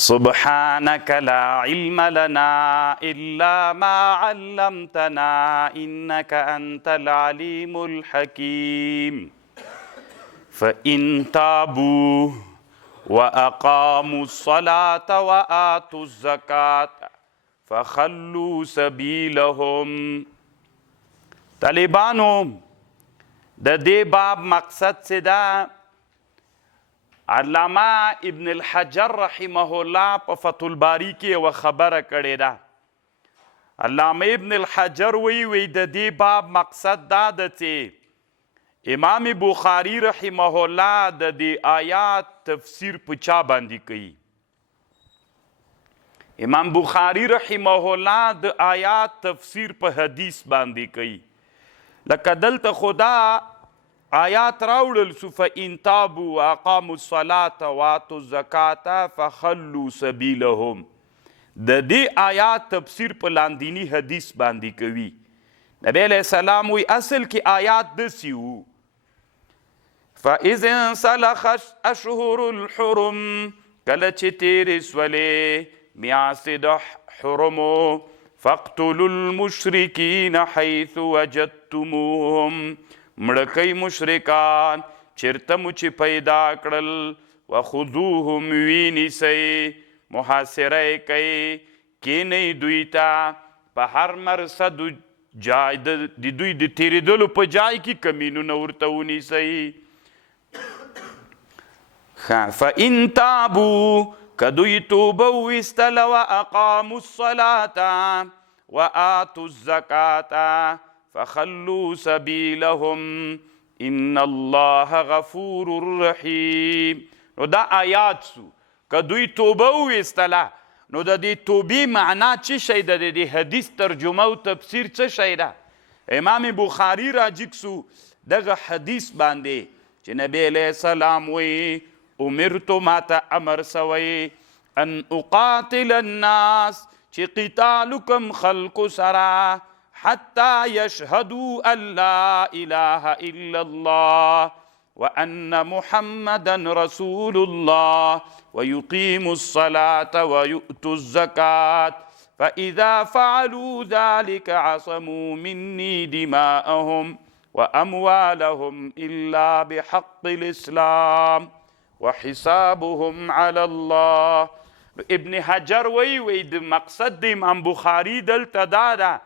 سبحانك لا علم لنا إلا ما علمتنا إنك أنت العليم الحكيم فإن تابوا وأقاموا الصلاة وآتوا الزكاة فخلوا سبيلهم. طالبانو د دې باب مقصد څه ده؟ علامه ابن الحجر رحمه الله په فتح الباری کې یوه خبره کړې ده. علامه ابن الحجر وی د دې باب مقصد دا ده چې امام بخاري رحمه الله د دې آیات تفسیر په چا باندې کوي؟ امام بخاري رحمه الله د آیات تفسیر په حدیث باندې کوي. لکه دلته خدا آیات راوړل سو فإن تابوا وأقاموا الصلاة وآتوا الزکاة فخلوا سبیلهم. د دې آیات تفسیر په لاندینی حدیث باندې کوي. نبی علیہ السلام وی اصل کې آیات دسی وو فإذا انسلخ أشهر الحرم، کله چې تیرې سولې میاشتې د حرمو فاقتلوا المشرکین حیث وجدتموهم، مړکۍ مشرکان چیرته مو چې پیدا کړل، وخذوهم وینیسئ، محاصره یې کوئ، کینئ دوی ته په هر مرصد جای د دوی د تیریدلو په جای کې کمینونه ورته ونیسئ. فإن تابوا که دوی توبه ویستله واقاموا الصلاة وآتوا الزکاة فخلوا سبیلهم ان الله غفور رحیم. نو دا آیات سو که دوی توبه ویستله، نو د دې توبې معنا څه شی ده؟ د دې حدیث ترجمه او تفسیر څه شی ده؟ امام بخاري راجګ سو دغه حدیث باندې چې نبی علیه السلام وی امرتو ماته امر سوی ان اقاتل الناس چې قتالکم خلق سره حتى يشهدوا أن لا إله إلا الله وأن محمدا رسول الله ويقيموا الصلاة ويؤتوا الزكاة فإذا فعلوا ذلك عصموا مني دماءهم وأموالهم إلا بحق الإسلام وحسابهم على الله. ابن حجر وی د مقصد د امام بخاري دلته دا ده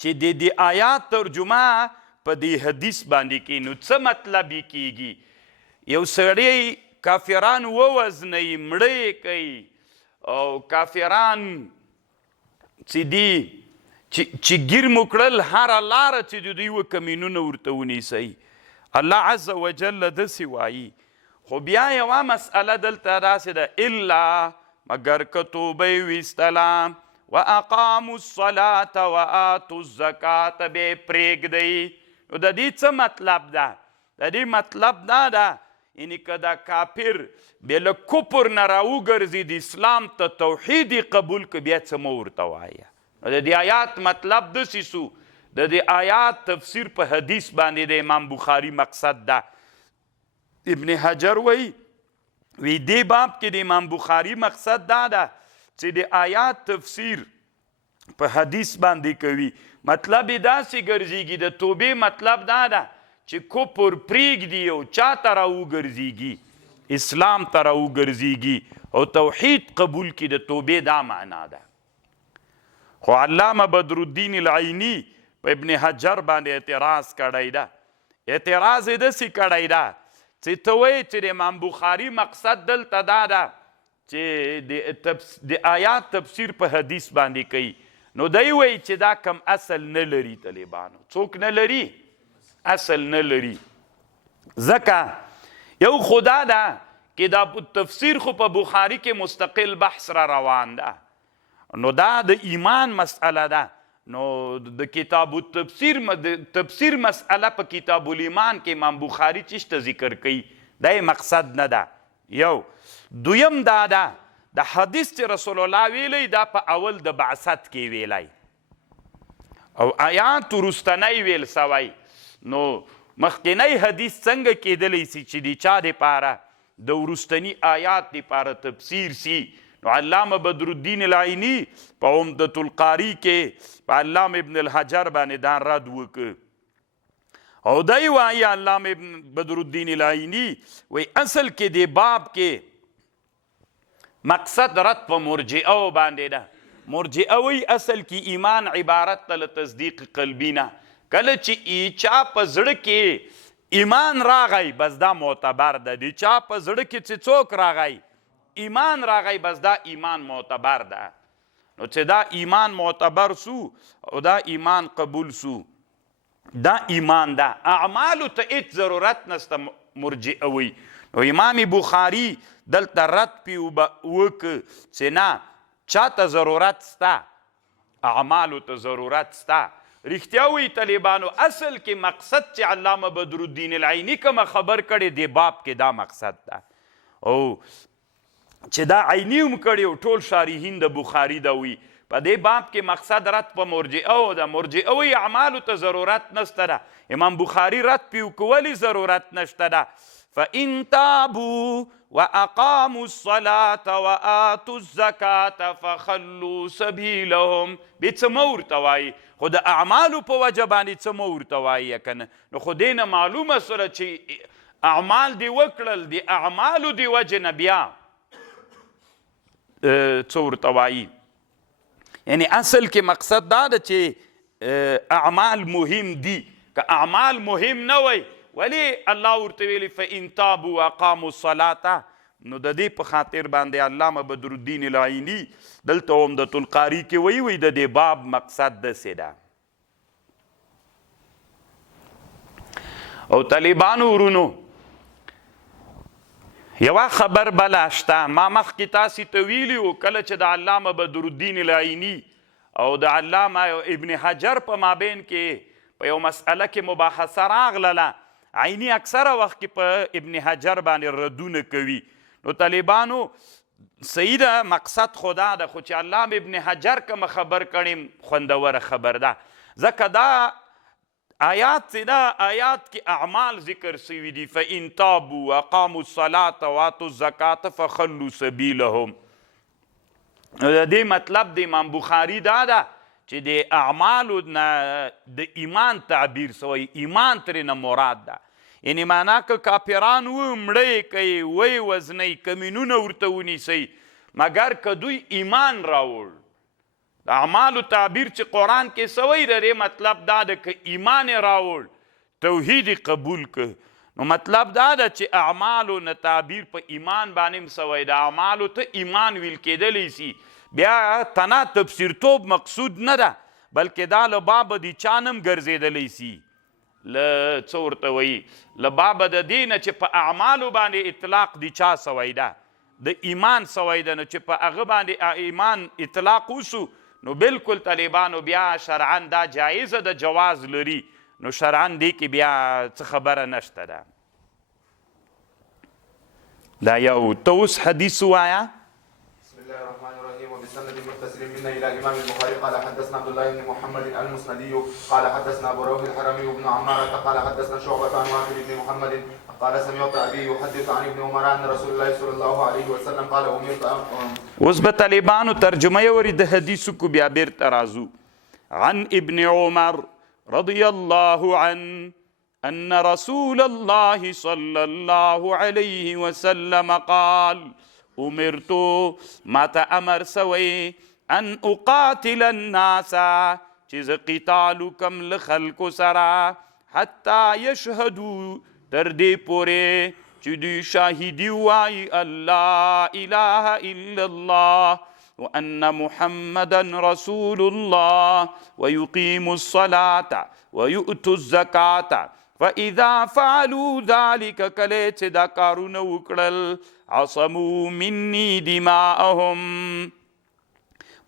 چې د دې آیات ترجمه په دې حدیث باندې کې. نو څه مطلب یې کیږي؟ یو سړی کافران ووزنئ، مړه یې کوي، او کافران چې دي چې ګیر مو کړل هره لاره چې د دوی و کمینونه ورته ونیسئ. الله عز وجل داسې وایي. خو بیا یوه مسئله دلته داسې ده الا مګر که توبه یې ویستله واقاموا الصلاة وآتوا الزکاة به یې پرېږدئ. نو د دې څه مطلب ده؟ د دې مطلب دا ده یعنې که دا کافر بیا له کفر نه راوګرځي، د اسلام ته توحید یې قبول که، بیا څه مه ورته وایه. نو د دې آیات مطلب داسې سو، د دې آیات تفسیر په حدیث باندې د امام بخاري مقصد ده. ابن حجر وی دې باب کې د امام بخاري مقصد دا ده چې د آیات تفسیر په حدیث باندې کوي. مطلب یې داسې ګرځېږي، د توبې مطلب دا ده چې کفر پرېږدي او چا ته راوګرځېږي؟ اسلام ته راوګرځېږي او توحید قبول کړي. د توبې دا معنا ده. خو علامه بدرالدین العینی په ابن حجر باندې اعتراض کړی ده. اعتراض یې داسې کړی ده چې ته وایې چې د امام بخاري مقصد دلته دا ده چې د آیات تفسیر په حدیث باندې کوي. نو دی وایي چې دا کم اصل نه لري. طالبانو څوک نه لري؟ اصل نه لري. ځکه یو خدا ده چې دا تفسیر خو په بخاري کې مستقل بحث را روان ده. نو دا د ایمان مسئله ده. نو د کتاب التفسیر تفسیر مسئله په کتاب الایمان کې امام بخاري چشته ذکر کوي. دا مقصد نه ده. یو دویم دا ده د حدیث چې رسول الله ویلی دا په اول د بعثت کې ویلی او آیات وروستنی ویل سوی. نو مخکینی حدیث څنګه کیدلی سي چې د چا دپاره د وروستني آیات دپاره تفسیر سی نو علامه بدرالدین العینی په عمدة القاری کې په علامه ابن الحجر باندې دا رد وکړ او دی وایي علامه ابن بدرالدین العینی وی اصل کې د باب کې مقصد رد په مرجئه باندې ده مرجئه وی اصل کې ایمان عبارت ته له تصدیق قلبی نه کله چې چا په زړه کې ایمان راغی بس دا معتبر ده د چا په زړه کې چې څوک راغی ایمان راغی بس دا ایمان معتبر ده نو چې دا ایمان معتبر سو او دا ایمان قبول سو دا ایمان ده اعمالو ته هیڅ ضرورت نسته مرجئه وی نو امام بخاری دلته رد پی وک چې نه چاته ضرورت ستا اعمالو ته ضرورت ستا رښتیا وی طالبانو اصل کې مقصد چې علامه بدرالدین العینی کومه خبر کړی دی باب کې دا مقصد ده او چې دا عینی هم کړی او ټول شارحین د بخاري ده وی په دې باب کې مقصد رد په مرجئه او د مرجئه وی اعمالو ته ضرورت نشته ده امام بخاري رد پی وکولي ضرورت نشته ده فإن تابوا وأقاموا الصلاة وآتوا الزكاة فخلوا سبيلهم څه مه ورته وایي خو د اعمالو په وجه باندې څه مه ورته وایي کنه نو خو دې نه معلومه سره چې اعمال دې وکړل د اعمالو د وجې نه بیا څه ورته وایي یعنی اصل کې مقصد دا ده چې اعمال مهم دي که اعمال مهم نه وی ولی الله ورته ویلي فإن تابوا وأقاموا الصلاة نو د دې په خاطر باندې علامه بدرالدین العینی دلته عمدة القاری کې وی د دې باب مقصد داسې ده او طالبانو ورونو یوه خبر بله شته ما مخکې تاسې ته ویلي وو کله چې د علامه بدرالدین العینی او د علامه ابن حجر په مابین کې په یو مسئله کې مباحثه راغلله عینی اکثره وخت کې په ابن حجر باندې ردونه کوي نو طالبانو صحیح ده مقصد خدا ده خو چې علامه ابن حجر کومه خبر کړي خوندوره خبر ده ځکه دا آیات چې دا آیات کې اعمال ذکر سوي دي فإن تابوا وأقاموا الصلاة وآتوا الزکاة فخلوا سبیلهم د دې مطلب د امام بخاري دا ده چې د اعمالو نه د ایمان تعبیر سوی ایمان ترې نه مراد ده یعنی معنا که کافران و مړی کوي وی وزنی کمینونه ورته ونیسئ مګر که دوی ایمان راوړ د اعمالو تعبیر چې قرآن کې سوی د دې مطلب دا ده که ایمان راوړ توحید قبول که نو مطلب دا ده چې اعمالو نه تعبیر په ایمان باندې هم سوی د اعمالو ته ایمان ویل کېدلی سي بیا تنا تفسیرتوب مقصود نه ده بلکې دا له بابه د چا نه هم ګرځېدلی سي له څه ورته وایي له بابه د دې نه چې په اعمالو باندې اطلاق د چا سوی ده د ایمان سوی ده نو چې په هغه باندې ایمان اطلاق وسو نو بالکل طالبانو بیا شرعا دا جایزه د جواز لري نو شرعا دې کې بیا څه خبره نشته ده دا یو ته اوس حدیث ووایه بسم الله الرحمن الرحيم وبسند متصل منا الى الامام البخاري قال حدثنا عبد الله بن محمد المسندي قال حدثنا ابو روح الحرمي بن عمارة قال حدثنا شعبة عن واحد بن محمد قال سمعت ابي يحدث عن ابن عمر ان رسول الله صلى الله عليه وسلم قال امرت اوس به طالبانو ترجمه یې ورې د حدیثو کو بیا بیرته راځو عن ابن عمر رضي الله عنه ان رسول الله صلى الله عليه وسلم قال امرتو ما ته امر سوی ان اقاتل الناس چې زه قتال وکم له خلکو سره حتی یشهدو تر دې پورې چې دوی شاهدي وایي الله اله الا الله وان محمدا رسول الله ويقيموا الصلاة ويؤتوا الزكاة فاذا فعلوا ذلك کله چې دا کارونه وکړل عصموا مني دماءهم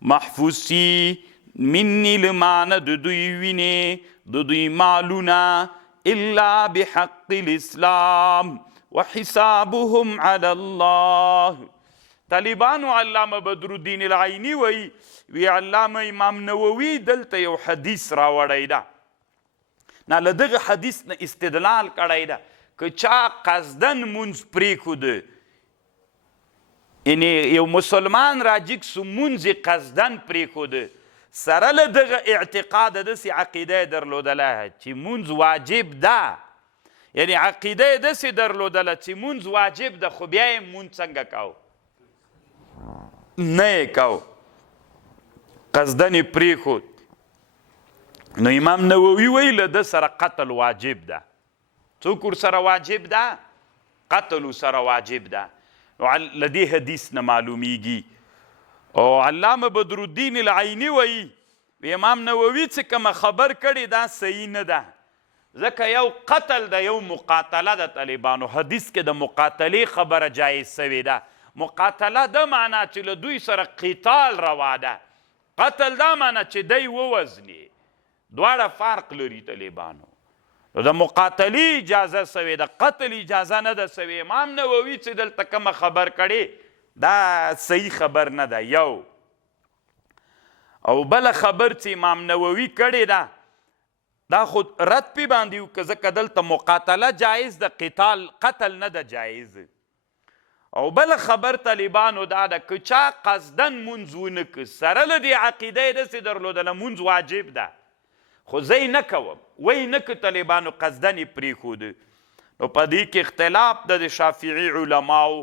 محفوظ سی مني لمانه د دوی وینې د دوی مالونه الا بحق الاسلام وحسابهم على الله طالبانو علامه بدرالدین العینی وی علامه امام نووي دلته یو حدیث راوړی ده نه له دغه حدیث نه استدلال کړی ده که چا قصدن مونځ پرېښوده یعنی یو مسلمان راجیک سو مونځ قصدن پرېښوده سره له دغه اعتقاد داسې عقیده یې درلودله چې مونځ واجب ده، یعنی عقیده یې داسې درلودله چې مونځ واجب ده، خو بیا یې مونځ څنګه کو؟ نه یې کو، قصدن یې پرېښود. نو امام نووي وایي له ده سره قتل واجب ده. څوک ورسره واجب ده؟ قتل ورسره واجب ده. نو له دې حدیث نه معلومیږي. او علامه بدرالدین العیني وایي امام نووي چې کومه خبر کړې دا صحیح نه ده، ځکه یو قتل ده یو مقاتله د طالبانو. حدیث کې د مقاتلې خبره جایز سوې ده. مقاتله ده معنا چې له دوی سره قتال روا ده، قتل دا معنا چې دی ووزني. دواړه فرق لري طالبانو. نو د مقاتلې اجازه سوې ده، قتل اجازه نه ده سوې. امام نووي چې دلته کومه خبر کړې دا صحیح خبر نه ده یو. او بله خبر چې امام نووي کړې ده دا خود رد پی باندې و، ځکه دلته مقاتله جایز ده، قتل نه ده جایز. او بله خبر طالبانو دا ده که چا قصدن مونځ ونه که سره له دې عقیده یې داسې درلودله مونځ واجب ده، خو زه یې نه کوم، وایي نه که طالبانو قصدن یې پرېښوده. نو په دې کې اختلاف ده د شافعي علماو.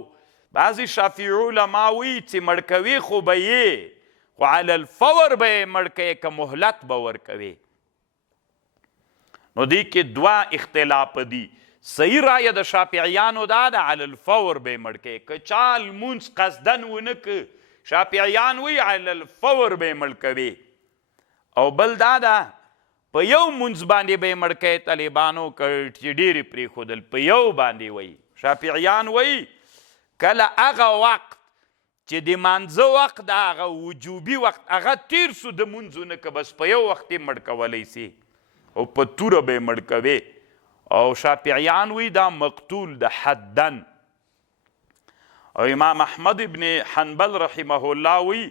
بعضې شافعي علما وایي چې مړ کوي خو به یې، خو علی الفور به یې مړ کوې که مهلت به ورکوې. نو دې کې دوه اختلاف دي. صحیح رایه د شافعیانو دا ده علی الفور به یې مړ کوې. که چا لمونځ قصدن ونه که شافعیان وایي علی الفور به یې مړ کوې. او بل دا ده په یو مونځ باندې به یې مړ کوې طالبانو، که چې ډېرې پرېښودل په یو باندې وایي. شافعیان وایي کله هغه وخت چې د مانځه وخت د هغه وجوبي وخت هغه تیر سو د مونځونه که بس په یو وخت یې مړ کولی سي او په توره به یې مړ کوې. او شافعیان وایي دا مقتول د حدن. او امام احمد ابن حنبل رحمه الله وایي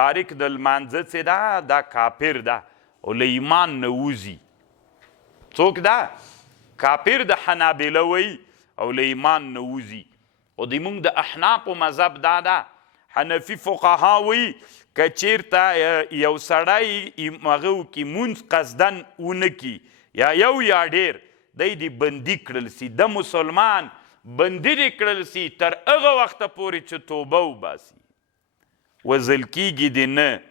تارک د لمانځه چې ده دا کافر ده او له ایمان نه وځي. څوک ده؟ کافر د حنابله وایي او له ایمان نه وځي. او د موږ د احنافو مذهب دا ده، حنفي فقها وایي که چیرته یو سړی هغه وکړي مونځ قصدن ونه کړي یا یو یا ډېر دی دې بندي کړل سي، د مسلمان بندي دې کړل سي تر هغه وخته پورې چې توبه وباسي، وژل کیږي دې نه.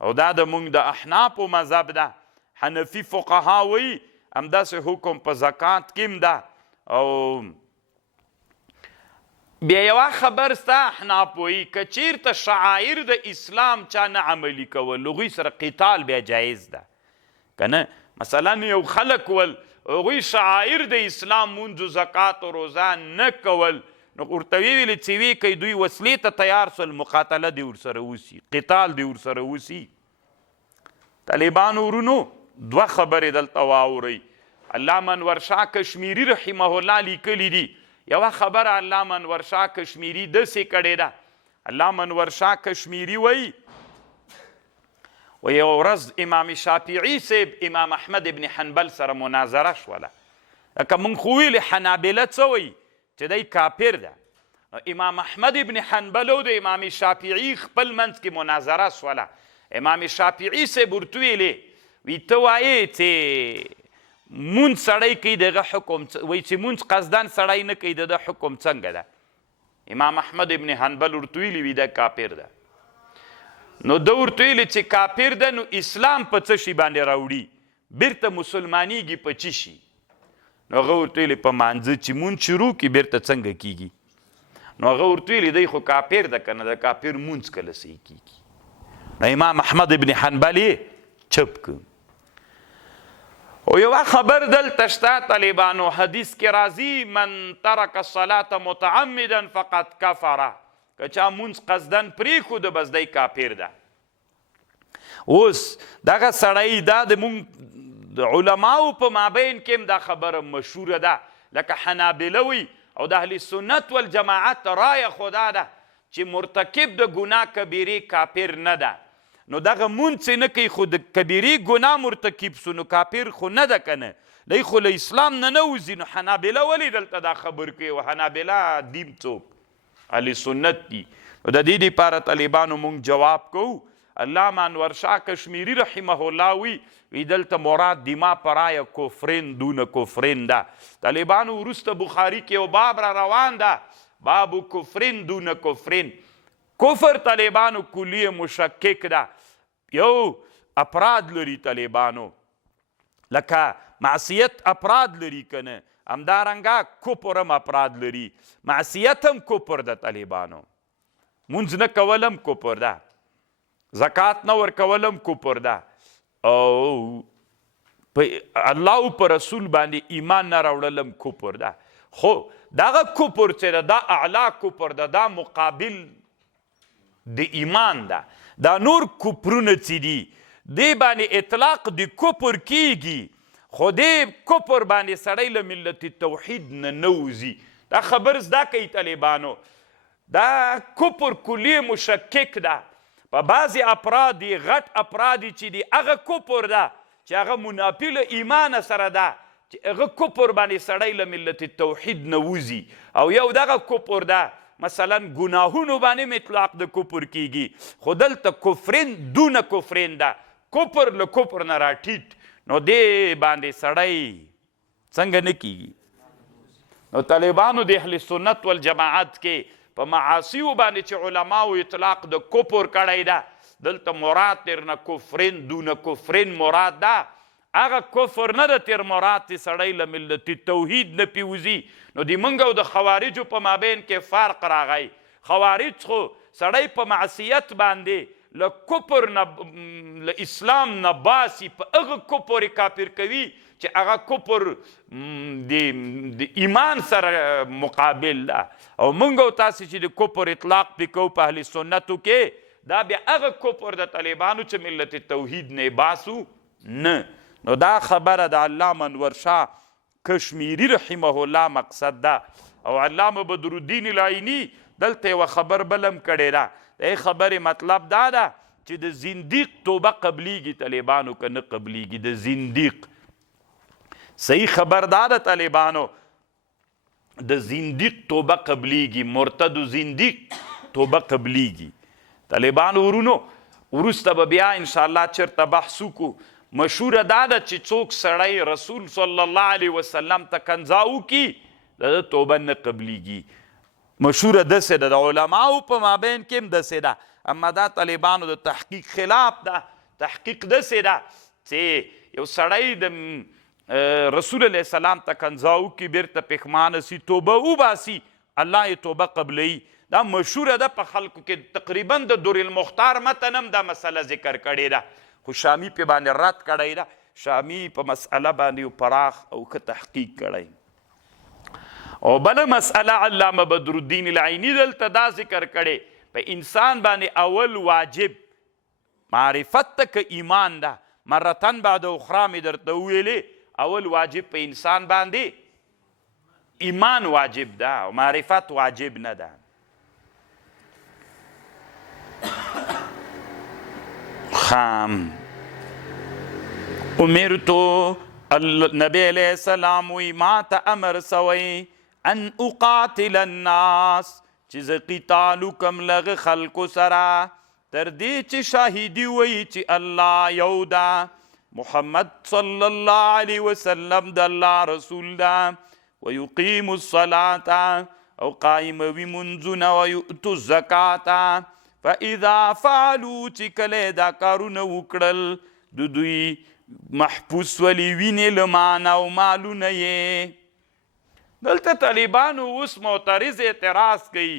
او دا د موږ د احنافو مذهب ده. حنفي فقها وایي همداسې حکم په زکات کې هم ده. او بیا یوه خبر سته احناف وایي که چیرته شعایر د اسلام چا نه عملي کول هغوی سره قتال بیا جایز ده که نه. مثلا یو خلک ول هغوی شعایر د اسلام مونځ و زکات و روزه نه کول، نو ورته ویلې چې وی کوي دوی وسلې ته تیار سول مقاتله دې ورسره وسي، قتال دې ورسره وسي. طالبانو ورونو دوه خبرې دلته واورئ. علامه انور شاه کشمیري رحمه الله لیکلي دي. یوه خبره علامه انور شاه کشمیري داسې کړې ده. علامه انور شاه کشمیري وایي و یو ورځ امام شافعي صاحب امام احمد ابن حنبل سره مناظره شوله. لکه موږ خو ویلې حنابله څه وایي چې دی کافر ده. امام احمد ابن حنبل او د امام شافعي خپل منځ کې مناظره شوله. امام شافعي صاحب ورته ویلې وی ته وایې چې مونځ سړی کوي دغه حکم وایي چې مونځ قصدن سړی نه کوي دغه حکم څنګه ده؟ امام احمد ابن حنبل ورته ویلي وي دا کافر ده. نو ده ورته ویلي چې کافر ده نو اسلام په څه شي باندې راوړي؟ بیرته مسلمانیږي په څه شي؟ نو هغه ورته ویلي په مانځه چې مونځ شروع کړي بیرته څنګه کیږي؟ نو هغه ورته ویلي دی خو کافر ده که نه، د کافر مونځ کله صحیح کیږي؟ نو امام احمد ابن حنبل یې چپ کړ. او یوه خبر دلته شته طالبانو، حدیث کې راځي من ترک الصلاة متعمدا فقد کفره. که چا مونځ قصدن پرېښوده بس دی کافر ده. اوس دغه سړی دا د مونږ د علماو په مابین کې هم دا خبره مشهوره ده. لکه حنابله وي او د اهل سنت والجماعت رایه خو دا ده چې مرتکب د ګناه کبیرې کافر نه ده. نو دغه مونځ چې نه کوي خو د کبیرې ګناه مرتکب سو نو کافر خو نه ده که نه، دی خو له اسلام نه نه وځي. نو حنابله ولې دلته دا خبر کوي؟ و حنابله دیم څوک؟ اهل سنت دي. د دې دپاره طالبانو مونږ جواب کوو. علامه انور شاه کشمیری رحمه الله وی دلته مراد دما پرایه کفرین دون کفرین ده. طالبانو وروسته بخاري کې یو باب را روان ده، باب کفرین دون کفرین. کفر طالبانو کلیه مشکک ده، یو افراد لري طالبانو، لکه معصیت افراد لري کنه، همدارنګه کفر هم افراد لري. معصیت هم کفر ده طالبانو، مونځ نه کول هم کفر ده، زکات نه ورکول هم کفر ده، او په الله او په رسول باندې ایمان نه راوړل هم کفر ده. خو دغه کفر چې ده دا اعلی کفر ده، دا مقابل د ایمان ده. دا نور کفرونه چې دي دې باندې اطلاق د کفر کیږي، خو دې کفر باندې سړی له ملت توحید نه نوځي. دا خبر زده کوي طالبانو. دا کفر کلیه مشکک ده. په بعضې افراد دي، غټ افراد چې دي، هغه کفر ده چې هغه منافي له ایمانه سره ده، چې هغه کفر باندې سړی له ملت توحید نه وځي. او یو دغه کفر ده مثلا ګناهونو باندې اطلاق د کفر کیږي، خو دلته کفرین دون کفرین ده، کفر له کفر نه راټیټ، نو دې باندې سړی څنګه نه کیږي. نو طالبانو د اهل سنت والجماعت کې په معاصیو باندې چې علماو اطلاق د کفر کړی ده، دلته مراد تر نه کفرین دون کفرین مراد ده. هغه کفر نه ده تر مراد چې سړی له ملت توحید نه پیوځي. نو د موږ او د خوارجو په مابین کې فرق راغی. خوارج خو سړی په معصیت باندې له کفر نه له اسلام نه باسي، په هغه کفر کافر کوي چې هغه کفر د ایمان سره مقابل ده. او موږ او تاسې چې د کفر اطلاق پې کوو په اهل سنتو کې، دا بیا هغه کفر د طالبانو چې ملت توحید نه باسو نه. نو دا خبره د علامه انور شاه کشمیری رحمه الله مقصد ده. او علامه بدرالدین العینی دلته یوه خبر بلم کړې ده. د خبرې مطلب دا ده چې د زندیق توبه قبلیږي طالبانو که نه قبلیږي. د زندیق صحیح خبر دا ده طالبانو، د زندیق توبه قبلیږي، مرتد و زندیق توبه قبلیږي. طالبانو ورونو وروسته به بیا انشاءالله چېرته بحث وکړو. مشهوره دا ده چې څوک سړی رسول صلی الله علیه وسلم ته کنځا وکړي، د ده توبه نه قبلیږي. مشهوره داسې ده، د علماو په مابین کې هم داسې ده، اما دا طالبانو د تحقیق خلاف ده. تحقیق داسې ده چې یو سړی د رسول علیه السلام ته کنځا وکړي، بیرته پښیمانه سي، توبه وباسي، الله یې توبه قبلوي. دا مشهوره ده په خلکو کې. تقریبا د در المختار متن هم دا مسله ذکر کړې ده، خو شامی پې باندې رد کړی ده. شامی په مسئله باندې پراخ او ښه تحقیق کړی. او بله مسئله علامه بدرالدین العینی دلته دا ذکر کړی، په انسان باندې اول واجب معرفت ته که ایمان ده، مرتن بعد اخرى مې درته وویلې، اول واجب په انسان باندې ایمان واجب ده او معرفت واجب نه ده. خام امرتو نبی علیہ السلام وی ما ته امر سوی ان اقاتل الناس چې زه قتال وکم لغه خلکو سره تر دې چې شاهدي وی چې الله یو ده، محمد صلی الله علیه وسلم د الله رسول ده، ویقیم الصلاة او قائموي منځونه، ویؤتو الزکاة، فاذا فعلوا چې کله دا کارونه وکړل د دوی محبوس ولی وینې له مانه او مالونه یې. دلته طالبانو اوس معترض اعتراض کوي،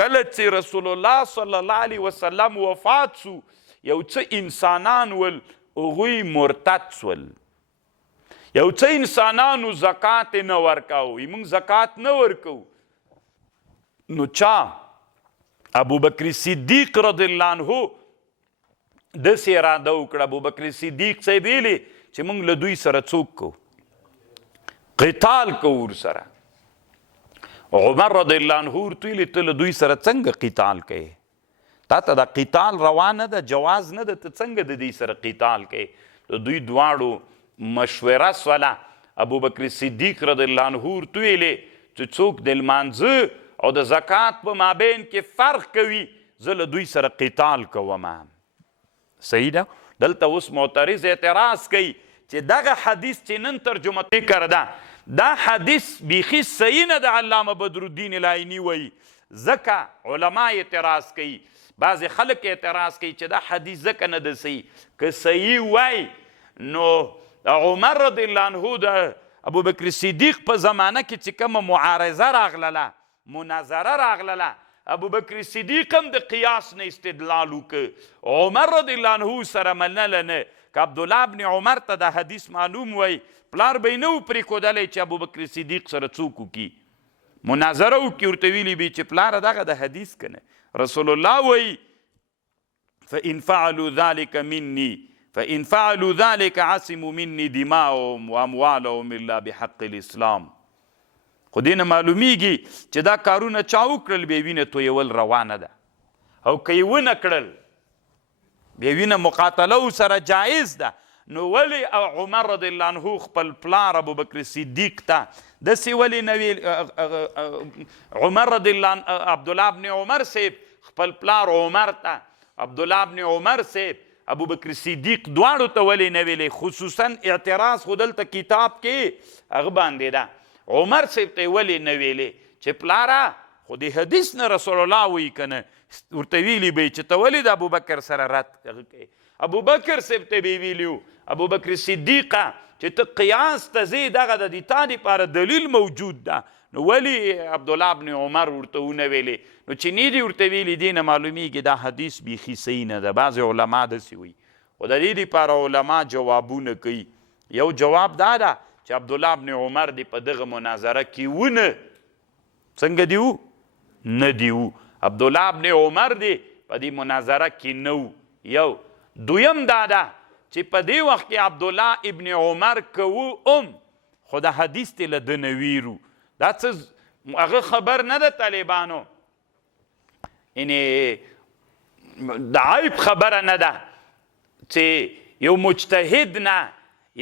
کله چې رسول الله صلی الله علیه وسلم وفات سو، یو څه انسانان ول هغوی مرتد سول، یو څه انسانانو زکات نه ورکاو، موږ زکات نه ورکو. نو چا ابو بکر صدیق رضی الله عنه داسې اراده وکړه، ابو بکر صدیق صاحب ویلي چې موږ له دوی سره څوک کو قتال کو ورسره. عمر رضی الله عنه ورته ویلي ته له دوی سره څنګه قتال کوې؟ تا ته دا قتال روا نه ده، جواز نه ده، ته څنګه د دوی سره قتال کوې؟ د دوی دواړو مشوره سوله. ابو بکر صدیق رضی الله عنه ورته ویلي چې څوک د لمانځه او د زکات په مابین کې فرق کوي زه له دوی سره قتال کوم. صحیح ده. دلته اوس معترض اعتراض کوي چې دغه حدیث چې نن ترجمه کړه دا حدیث بیخي صحیح نه ده. علامه بدرالدین العیني وایي ځکه علما اعتراض کوي، بعضې خلک اعتراض کوي چې دا حدیث ځکه نه ده صحیح. که صحیح وای نو عمر رضی الله عنه د ابوبکر صدیق په زمانه کې چې کومه معارضه راغلله، مناظره راغلله، ابوبکر صدیق هم د قیاس نه استدلال وکړ، عمر رضی الله عنه سره منله نه. که عبدالله ابن عمر ته دا حدیث معلوم وای پلار به یې نه و پرېښودلی چې ابوبکر صدیق سره څوک وکړي مناظره وکړي، ورته ویلي به چې پلاره دغه د حدیث که نه. رسول الله وایي فإن فعلوا ذلك مني فإن فعلوا ذلك عصموا مني دماءهم واموالهم الا بحق الاسلام. خو دې نه معلومیږي چې دا کارونه چا وکړل بیا وینه تویول روانه ده، او که یې ونه کړل بیا وینه مقاتله سره جایز ده. نو ولی عمر رضی الله عنه خپل پلار ابوبکر صدیق ته داسې ولې نه ویل؟ عمر رضی الله عبدالله ابن عمر صاحب خپل پلار عمر ته، عبدالله ابن عمر صاحب ابوبکر صدیق دواړو ته ولې نه ویلې؟ خصوصا اعتراض خو دلته کتاب کې هغه باندې ده. عمر صاحب ته ولې نه ویلې چې پلاره خو د حدیث نه رسول الله وایي که نه؟ ورته ویلي به چې ته ولې د ابوبکر سره رد کوې؟ ابوبکر صاحب ته به یې ویلي وو ابوبکر صدیقه چې ته قیاس ته ځې دغه د تا دپاره دلیل موجود ده، نو ولې عبدالله ابن عمر ورته ونه ویلې؟ نو چې نه دي ورته ویلي دې نه معلومیږي دا حدیث بیخي صحیح نه ده. بعضې علما داسې وایي، خو د دې دپاره علما جوابونه کوي. یو جواب دا ده چې عبدالله ابن عمر دې په دغه مناظره کې ونه څنګه دی و نه دی و. عبدالله ابن عمر دې په دې مناظره کې نه و. یو دویم دا ده چې په دې وخت کې عبدالله ابن عمر کوو خو د حدیث ته له ده نه ویرو. دا څه هغه خبر نه ده طالبانو، یعنې د عیب خبره نه ده چې یو مجتهد نه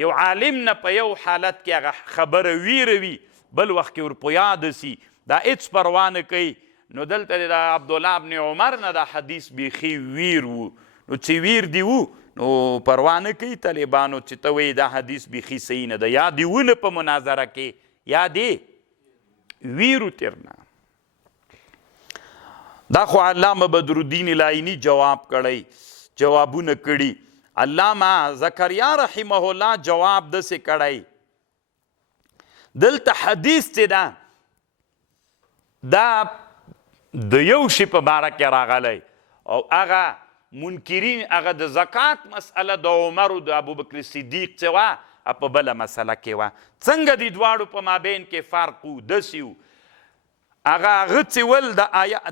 یو عالم نه په یو حالت کې هغه خبره ویروي بل وخت کې ور په یاده سي، دا هېڅ پروا نه کوي. نو دلته د عبدالله ابن عمر نه دا حدیث بیخي ویر و، نو چې ویر دی و نو پروا نه کوي طالبانو چې ته وایي دا حدیث بیخي صحیح نه ده. یا دې ونه په مناظره کې یا دې ویرو ترنه. دا خو علامه بدرالدین العیني جواب کړی، جوابونه کړي. علامه زکریا رحمه الله جواب داسې کړی، دلته حدیث چې ده دا د یو شي په باره کې راغلی، او هغه منکرین هغه د زکات مسئله د عمر او د ابوبکر صدیق چې وه په بله مسله کې وه. څنګه د دواړو په مابین کې فرق و؟ داسې و هغه چې ول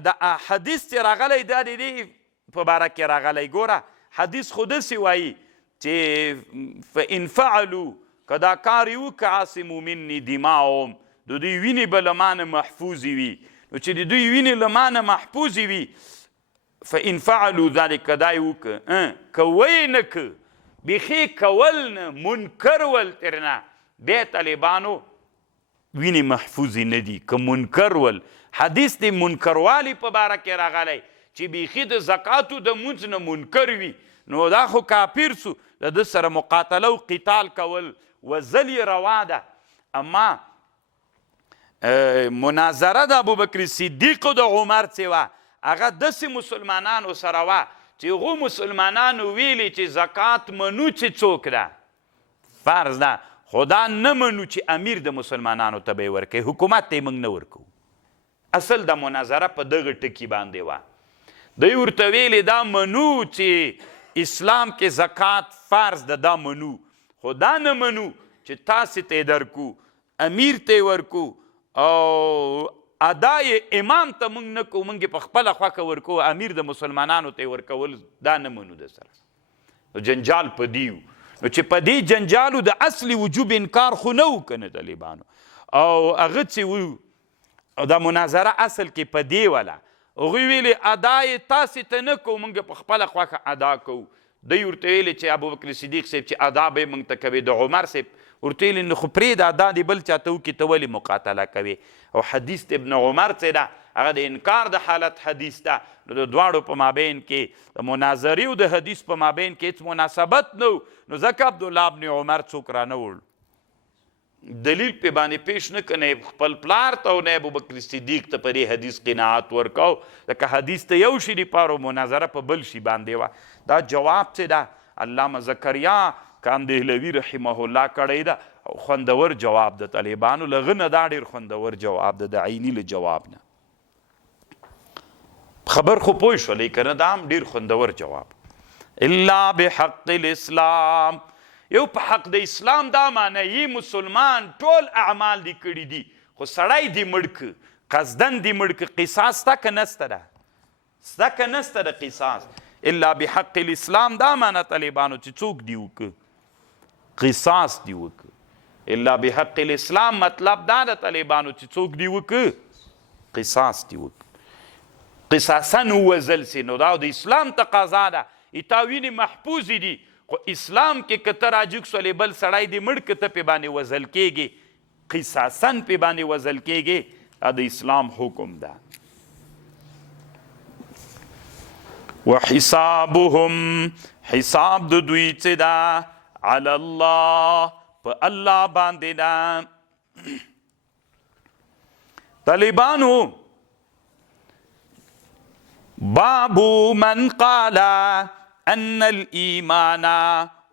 د حدیث چې راغلی دا د دې په باره کې راغلی. ګوره حدیث خو داسې وایي چې فإن فعلوا که دا کار یې وکړه عاصمو مني دماءهم د دوی وینې به له مانه محفوظې وي. نو چې د دوی وینې له مانه محفوظې وي فإن فعلوا ذلك که دا یې وکړه که ویې نه که بیخي کول نه منکر ول ترنه بیا طالبانو وینې محفوظې نه دي. که منکر ول حدیث د منکروالي په باره کې راغلی چې بیخي د زکاتو د مونځ نه منکر وي نو دا خو کافر سو، د ده سره مقاتله او قتال کول وزل یې روا ده. اما مناظره د ابوبکر صدیق او د عمر چې وه هغه داسې مسلمانانو سره وه چې هغو مسلمانانو ویلي چې زکات منو چې څوک ده فرض ده، خو دا نه منو چې امیر د مسلمانانو ته به یې ورکوي، حکومت ته یې موږ نه ورکوو. اصل د مناظره په دغه ټکي باندې وه. دوی ورته ویلې دا منو چې اسلام کې زکات فرض ده، دا منو، خو دا نه منو چې تاسې ته یې درکو، امیر ته یې ورکو، او ادای امام ته موږ نه کوو، موږ یې په خپله خوښه ورکو، امیر د مسلمانانو ته یې ورکول دا نه منو د سره. نو جنجال په دې و. نو چې په دې جنجالو د اصلي وجوب انکار خو نه و که نه طالبانو، او هغه چې و دا مناظره اصل کې په دې وله هغوی ویلې ادا یې تاسې ته نه کوو، موږ په خپله خوښه ادا کوو. دوی ورته ویلې چې ابوبکر صدیق صاحب چې ادا به یې موږ ته کوې د عمر صاحب ورته ویلې نو خو پرېږده ادا دې بل چاته وکړي ته ولې مقاتله کوې او حدیث د ابن عمر چې ده هغه د انکار د حالت حدیث ده نو د دواړو په مابین کې د مناظرې او د حدیث په مابین کې هېڅ مناسبت نه نو ځکه عبدالله ابن عمر څوک رانه وړ دلیل پې باندې پیش نه که نه خپل پلار ته او نه ابوبکر صدیق ته په دې حدیث قناعت ورکو ځکه حدیث ته یو شي دپاره مناظره په بل شي باندې وه دا جواب چې ده علامه زکریا کاندهلوي رحمه الله کړی ده او خوندور جواب د طالبانو له هغه نه دا ډېر خوندور جواب ده د عیني له جواب نه خبر خو پوه شولې که نه دا هم ډېر خوندور جواب الا بحق الاسلام یو په حق د اسلام دا معنی مسلمان ټول اعمال دي کړي دي خو سړی دې مړ که قصدن دې مړ که قصاص سته که نسته ده سته که نسته ده قصاص الا بحق الاسلام دا معنی طالبانو چې څوک دي وکړه قصاص دي وکړه الا بحق الاسلام مطلب دا د طالبانو چې څوک دي وکړه قصاص دي وکړه قصاصا ووژل سي نو دا د اسلام تقاضا ده ایتاوینې محفوظې دي خو اسلام کې که ته راجګ سولې بل سړی دې مړ که ته پې باندې وژل کېږي قصاصا پې باندې وژل کېږي دا د اسلام حکم ده وحسابهم حساب د دوی څه ده علی الله په الله باندې ده طالبانو باب من قال أن الإيمان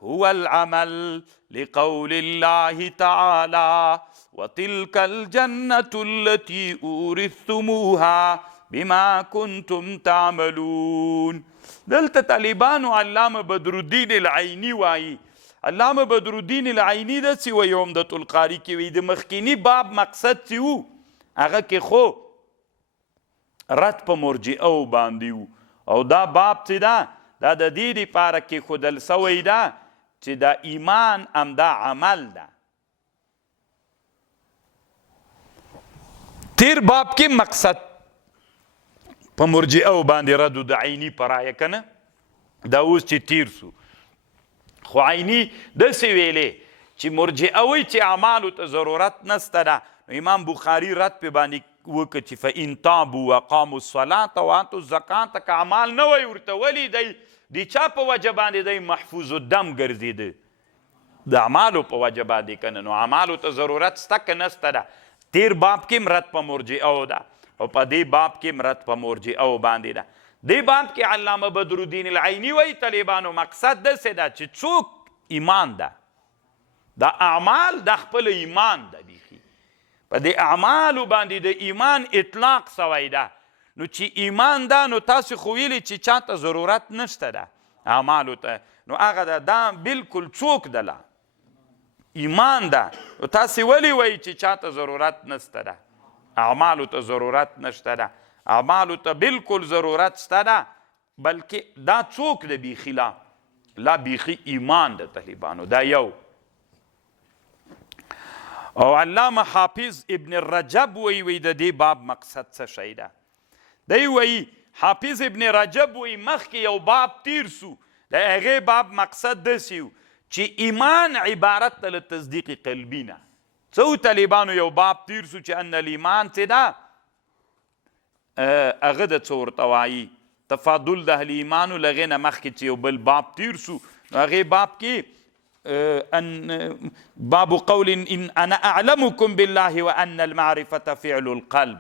هو العمل لقول الله تعالى وتلك الجنة التي أورثتموها بما كنتم تعملون دلته طالبانو علامه بدرالدین العینی وایي علامه بدرالدین العینی داسې وایي عمدة القاري کې وایي د مخکینی باب مقصد چې و هغه کې خو رد په مرجئو باندې و او دا باب چې ده دا د دې دپاره کېښودل سوی ده چې دا ایمان همدا عمل ده تیر باب کې مقصد په مرجئو باندې رد د عیني په رایه که نه دا اوس چې تیر سو خو عیني داسې ویلې چې مرجئه وایي چې اعمالو ته ضرورت نسته ده نو امام بخاري رد پې باندې وکړه چې فإن تابوا وقاموا الصلاة وآتوا الزکاة که اعمال نه وی ورته ولې دی د چا په وجه باندې دی محفوظ الدم ګرځېده د اعمالو په وجه باندې که نه نو اعمالو ته ضرورت شته که نسته ده تیر باب کې رد په مرجئو ده او په دې باب کې رد په مرجئو باندې ده دې باب کې علامه بدرالدین العیني وایي طالبانو مقصد داسې ده چې څوک ایمان ده دا اعمال د خپل ایمان ده بیخي په دې اعمالو باندې د ایمان اطلاق سوی ده نو چې ایمان ده نو تاسو خو ویلې چې چاته ضرورت نشته ده اعمالو ته نو هغه ده دا بلکل څوک دله ایمان ده نو تاسې ولې وایي چې چاته ضرورت نشته ده اعمالو ته ضرورت نشته ده اعمالو ته بلکل ضرورت شته ده بلکې دا څوک ده بیخي لا بیخي ایمان ده طالبانو دا یو او علامه حافظ ابن رجب وی د دې باب مقصد څه شی ده دی وی حافظ ابن رجب وی مخکې یو باب تیر سو د هغې باب مقصد داسې و چې ایمان عبارت ده له تصدیق قلبي نه څه و طالبانو یو باب تیر سو چې ان الایمان چې ده هغه د څه ورته وایي تفاضل د اهل ایمانو له هغې نه مخکې چې یو بل باب تیر سو نو هغې باب کې باب قول ان انا اعلمكم بالله وان المعرفه فعل القلب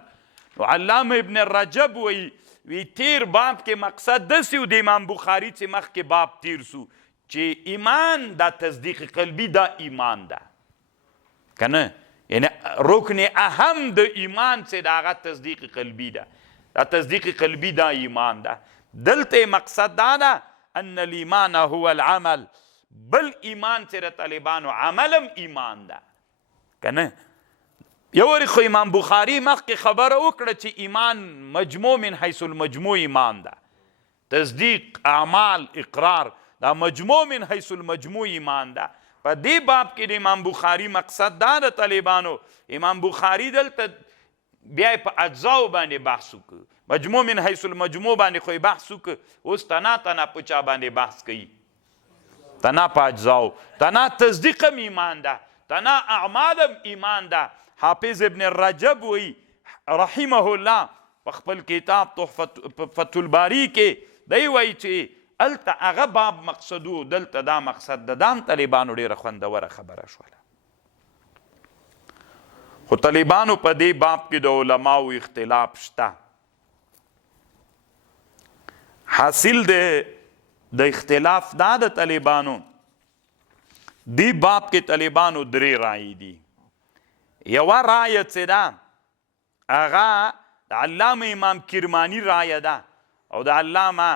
علامه ابن الرجب وی تیر باب کې مقصد داسې و د امام بخاري چې مخکې باب تیر سو چې ایمان دا تصدیق قلبي دا ایمان ده که نه یعنی رکن اهم د ایمان چې د هغه تصدیق قلبي ده دا تصدیق قلبي دا ایمان ده دلته مقصد دا ده ان الایمان هو العمل بل ایمان چې د طالبانو عملم ایمان ده که نه یو وری خو امام بخاري مخکې خبره وکړه چې ایمان مجموع من حیث المجموع ایمان ده تصدیق اعمال اقرار دا مجموع من حیث المجموع ایمان ده په دې باب کې د امام بخاري مقصد دا د طالبانو امام بخاري دلته بیا په اجزاو باندې بحث وکړه مجموع من حیث المجموع باندې خو بحث وکړه اوس تنا په چا باندې بحث کوي تنا په اجزاو، تنا تصدیقم ایمان ده، تنا اعمالم ایمان ده. حافظ ابن رجب وی رحمه الله په خپل کتاب فتح الباری کې دی وی چې الته هغه باب مقصدو، دلته دا مقصد ده. دام طالبانو ډېره خوندوره خبره شوله. خو طالبانو په دې باب کې د علماو اختلاف شته. حاصل د اختلاف دا د طالبانو دی باب کې طالبانو درې رایې دي. یوه رایه چې ده هغه د علامه امام کرماني رایه ده او د علامه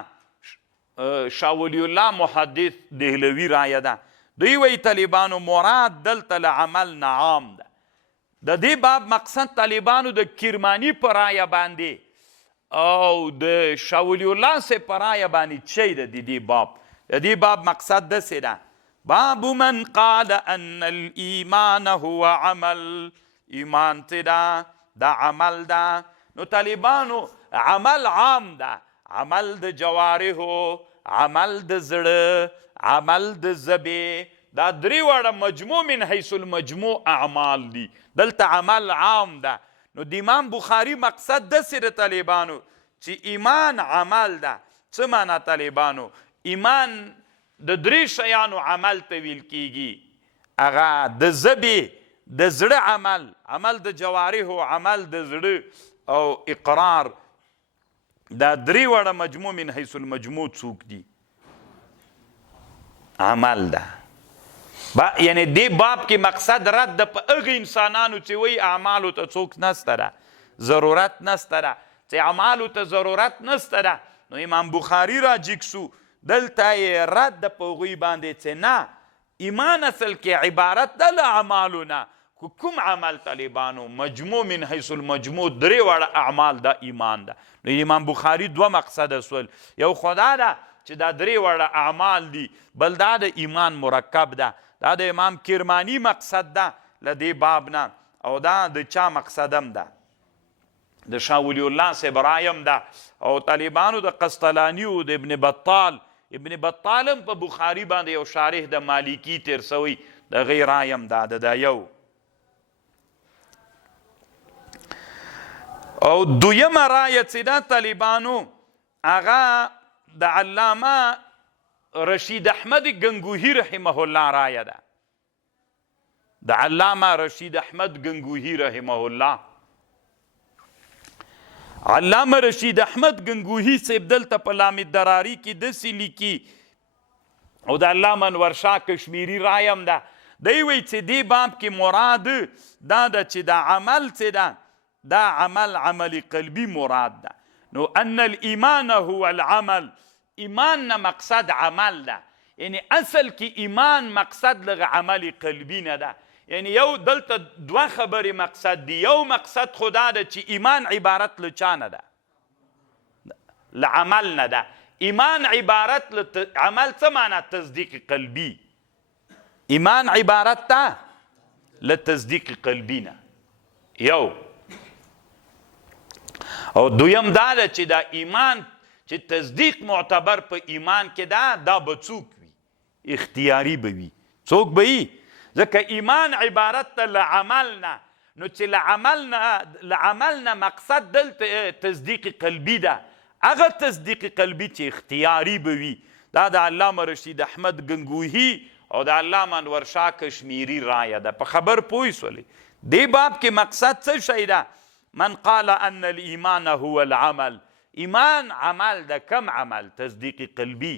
شاه ولی الله محدث دهلوي رایه ده. دوی وایي طالبانو مراد دلته له عمل نه عام ده. د دې باب مقصد طالبانو د کرماني په رایه باندې او د شاه ولی الله سے په رایه باندې چی ده د دې باب. د دې باب مقصد داسې ده: باب من قال ان الایمان هو عمل. ایمان څه ده؟ دا عمل ده. نو طالبانو عمل عام ده، عمل د جوارحو، عمل د زړه، عمل د ژبې، دا درې واړه مجموع من حیث المجموع اعمال دي. دلته عمل عام ده. نو د امام بخاري مقصد داسې د طالبانو چې ایمان عمل ده. څه معنا طالبانو؟ ایمان د درې شیانو عمل ته ویل کیږي. هغه د ژبې، د زړه عمل، عمل د جوارحو، عمل د زړه او اقرار. دا درې واړه مجموع من حیث المجموع څوک دي؟ عمل ده. یعنی دې باب کې مقصد رد ده په هغه انسانانو چې وایي اعمالو ته څوک نسته ده، ضرورت نسته ده، چې اعمالو ته ضرورت نسته ده. نو امام بخاري راجګ شو، دلته یې رد ده په هغوی باندې چې نه، ایمان اصل کې عبارت ده له اعمالو نه. کوم عمل طالبانو؟ مجموع من حیث المجموع درې واړه اعمال ده ایمان ده. نو امام بخاري دوه مقصده سول. یو خدا ده چې دا درې واړه اعمال دي، بل دا د ایمان مرکب ده. دا د امام کرماني مقصد ده له دې باب نه، او دا د چا مقصدم ده؟ د شاه ولی الله صاحب رایم ده. او طالبانو د قسطلاني او د ابن بطال، ابن بطال هم په بخاري باندې یو شارح د مالکی تیر سوی، د غیر رایم ده. دا یو. او دویمه رایه چې ده طالبانو هغه د علامه رشید احمد گنگوهی رحمه الله رایه ده. د علامه رشید احمد گنگوهی رحمه الله. علامه رشید احمد گنگوهی صاحب دلته په لام الدراري کې داسې لیکي، او د علامه انور شاه کشمیري رایم ده. دی وایي چې دې باب کې مراد دا ده چې دا عمل څه ده؟ دا عمل عمل قلبي مراد ده. نو ان الایمان هو العمل، ایمان نه مقصد عمل ده. یعنی اصل کې ایمان مقصد لغه عمل قلبي نه ده. یعنی یو دلته دوه خبرې مقصد دي. یو مقصد خدا ده چې ایمان عبارت له چا نه ده؟ له عمل نه ده. ایمان عبارت له عمل څه معنا؟ تصدیق قلبي. ایمان عبارت ده له تصدیق قلبي نه. یو. او دویم دا ده چې دا ایمان چې تصدیق معتبر په ایمان کې ده، دا به څوک وي؟ اختیاري به وي. څوک به وي؟ ځکه ایمان عبارت ته له عمل نه. نو چې له عمل نه مقصد دلته تصدیق قلبي ده. هغه تصدیق قلبي چې اختیاري به وي، دا د علامه رشید احمد گنگوهی او د علامه انور شاه کشمیري رایه ده. په خبر پوه شولې؟ دې باب کې مقصد څه شی ده؟ من قال ان الایمان هو العمل. ایمان عمل ده. کم عمل؟ تصدیق قلبي.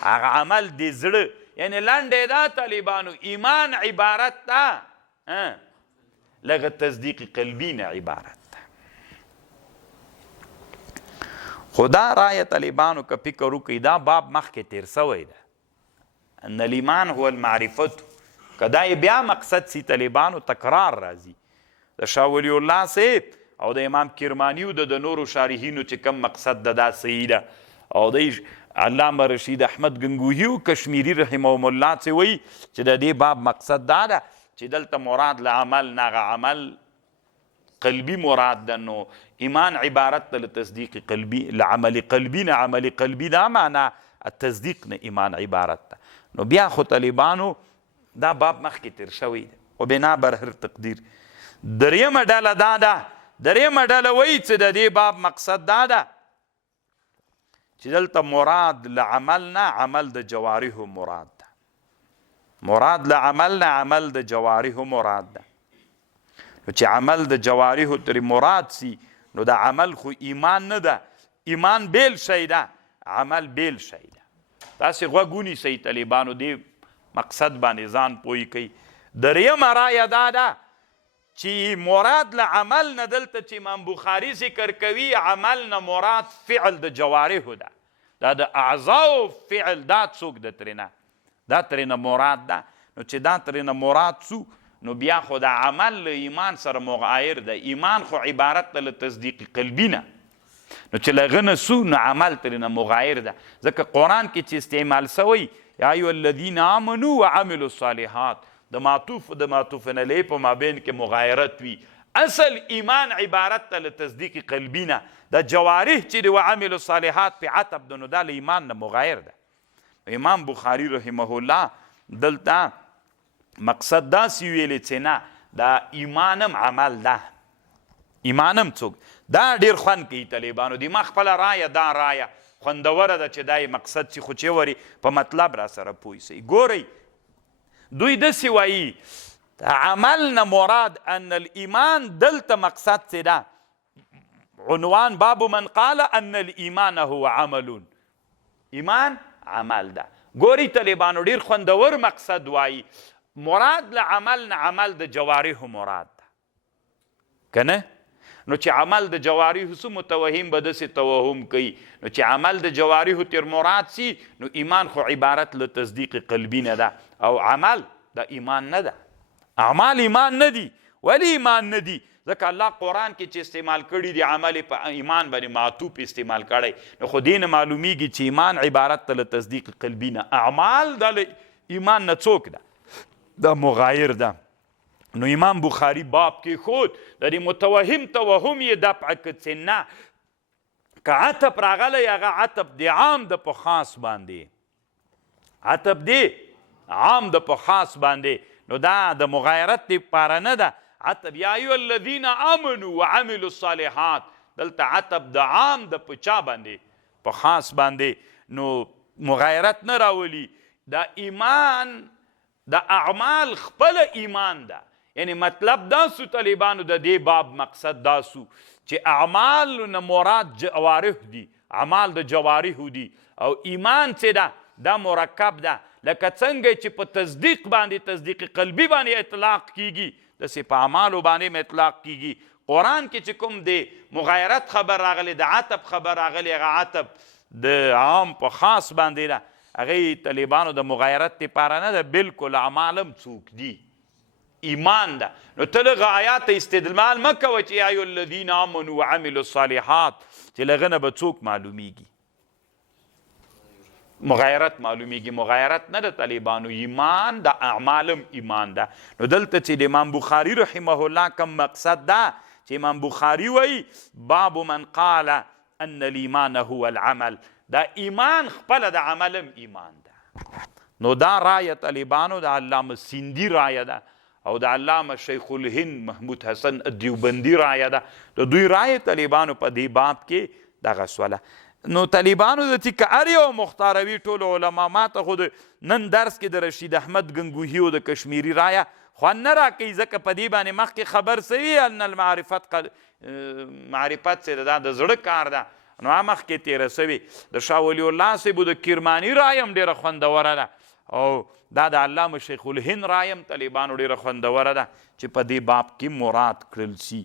هغه عمل د زړه. یعنی لنډې ده طالبانو، ایمان عبارت ده لغه تصدیق قلبي نه عبارت ده. خدا رایه طالبانو که فکر وکړي دا باب مخکې تیر سوی ده، ان الایمان هو المعرفت. که دا یې بیا مقصد سی طالبانو تکرار راځي. د شاه ولی الله صاحب او د امام کرماني او د نورو شارحینو چې کم مقصد ده دا صحیح ده. او د علامه رشید احمد گنگوهی او کشمیري رحمهم الله چې وایي چې د دې باب مقصد دا ده چې دلته مراد له عمل نه هغه عمل قلبي مراد ده. نو ایمان عبارت ده له تصدیق قلبي، له عمل قلبي نه. عمل قلبي دا معنا تصدیق نه ایمان عبارت ده. نو بیا خو طالبانو دا باب مخکې تیر شوی دی خو بنا بر هر تقدیر. درېیمه ډله دا ده، درېیمه ډله وایي چې د دې باب مقصد دا ده چې دلته مراد له عمل نه عمل د جوارحو مراد ده. مراد له عمل نه عمل د جوارحو مراد ده. نو چې عمل د جوارحو ترې مراد سي نو د عمل خو ایمان نه ده، ایمان بیل شی ده، عمل بیل شی ده. تاسې غوږ ونیسئ طالبانو دې مقصد باندې ځان پوه کوي. درېیمه رایه دا ده چې مراد له عمل نه دلته چې امام بخاري ذکر کوي عمل نه مراد فعل د جوارحو ده، دا د اعضاو فعل دا څوک ده ترېنه، دا ترېنه مراد ده. نو چې دا ترېنه مراد سو نو بیا خو د عمل له ایمان سره مغایر ده. ایمان خو عبارت ده له تصدیق قلبي نه، نو چې له هغه نه سو نو عمل ترېنه مغایر ده. ځکه قرآن کې چې استعمال سوی یا ایها الذین آمنوا وعملوا الصالحات، د معطوف د معطوف علیه په مابین کې مغایرت وي. اصل ایمان عبارت ته له تصدیق قلبي نه، د جوارح چې د وعملوا الصالحات په عتب ده نو دا له ایمان نه مغایر ده. امام بخاري رحمه الله دلته مقصد داسې ویلی چې نه دا ایمانم عمل ده، ایمانم څوک دا ډېر خوند کوي طالبانو. د ما خپله رایه دا رایه خوندوره ده چې دا یې مقصد چې خو چې وري په مطلب را سره پوه سئ. ګورئ دوی داسې وایي عمل نه مراد ان الایمان دلته مقصد څه ده. عنوان باب من قال ان الایمان هو عملون، ایمان عمل ده. ګورئ طالبانو ډېر خوندور مقصد وایي مراد له عمل نه عمل د جوارحو مراد ده که نه. نو چې عمل د جوارحو سو متوهم به داسې توهم کوي نو چې عمل د جوارحو تر مراد سي نو ایمان خو عبارت له تصدیق قلبي نه ده او عمل د ایمان نه ده. اعمال ایمان نه دي. ولی ایمان نه دي؟ ځکه الله قرآن کې چې استعمال کړي دي عمل په ایمان باندې معطوف استعمال کړی نو خو دې نه معلومیږي چې ایمان عبارت له تصدیق قلبي نه، اعمال د ایمان نه څوک ده، دا مغایر ده. نو امام بخاري باب کې خود د دې متوهم توهم یې دفع کړ چې نه که عطب راغلی هغه عطب د عام د په خاص باندې، عطب دی عام د په خاص باندې، نو دا د مغایرت دپاره نه ده. عطب یا ایها الذین آمنوا وعملوا الصالحات، دلته عطب د عام د په چا باندې په خاص باندې، نو مغایرت نه راولي. دا ایمان د اعمال خپل ایمان ده. یعنی مطلب دا سو طالبانو د دې باب مقصد دا سو چې اعمال نه مراد جوارح دي، اعمال د جوارحو دي او ایمان چې ده دا مرکب ده. لکه څنګه چې په تصدیق باندې تصدیق قلبي باندې اطلاق کیږي داسې په اعمالو باندې هم اطلاق کیږي. قرآن کې چې کوم د مغایرت خبر راغلی، د عطب خبر راغلی، هغه عطب د عام په خاص باندې ده. هغې طالبانو د مغایرت دپاره نه ده، بلکل اعمال هم څوک دي، ایمان ده. نو ته لږه آیات استدلال مه کوه چې یا ایها الذین آمنوا وعملوا الصالحات چې له هغه نه به څوک معلومیږي، مغایرت معلومیږي. مغایرت نه ده طالبانو، ایمان د اعمالم ایمان ده. نو دلته چې د امام بخاري رحمه الله کم مقصد ده چې امام بخاري وایي باب من قال ان الایمان هو العمل، دا ایمان خپله د عملم ایمان ده. نو دا رایه طالبانو د علامه سیندي رایه ده او د علامه شیخ الهند محمود حسن دیوبندي رایه ده. د دوی رایه طالبانو په دې باب کې دغه سوله. نو طالبانو د چې که هر یو مختاروي ټولو علما ما ته خو نن درس کې د رشید احمد ګنګوهي او د کشمیري رایه خوند نه راکوي، ځکه په دې باندې مخکې خبر سوي ان معرفت چې دا د زړه کار ده، نو هغه مخکې تېره سوي. د شاه ولی الله صاحبو د کرماني رایه هم ډېره خوندوره ده او دا د علامه شیخ الهند رایه هم طالبانو ډېره خوندوره ده چې په دې باب کې مراد کړل سي.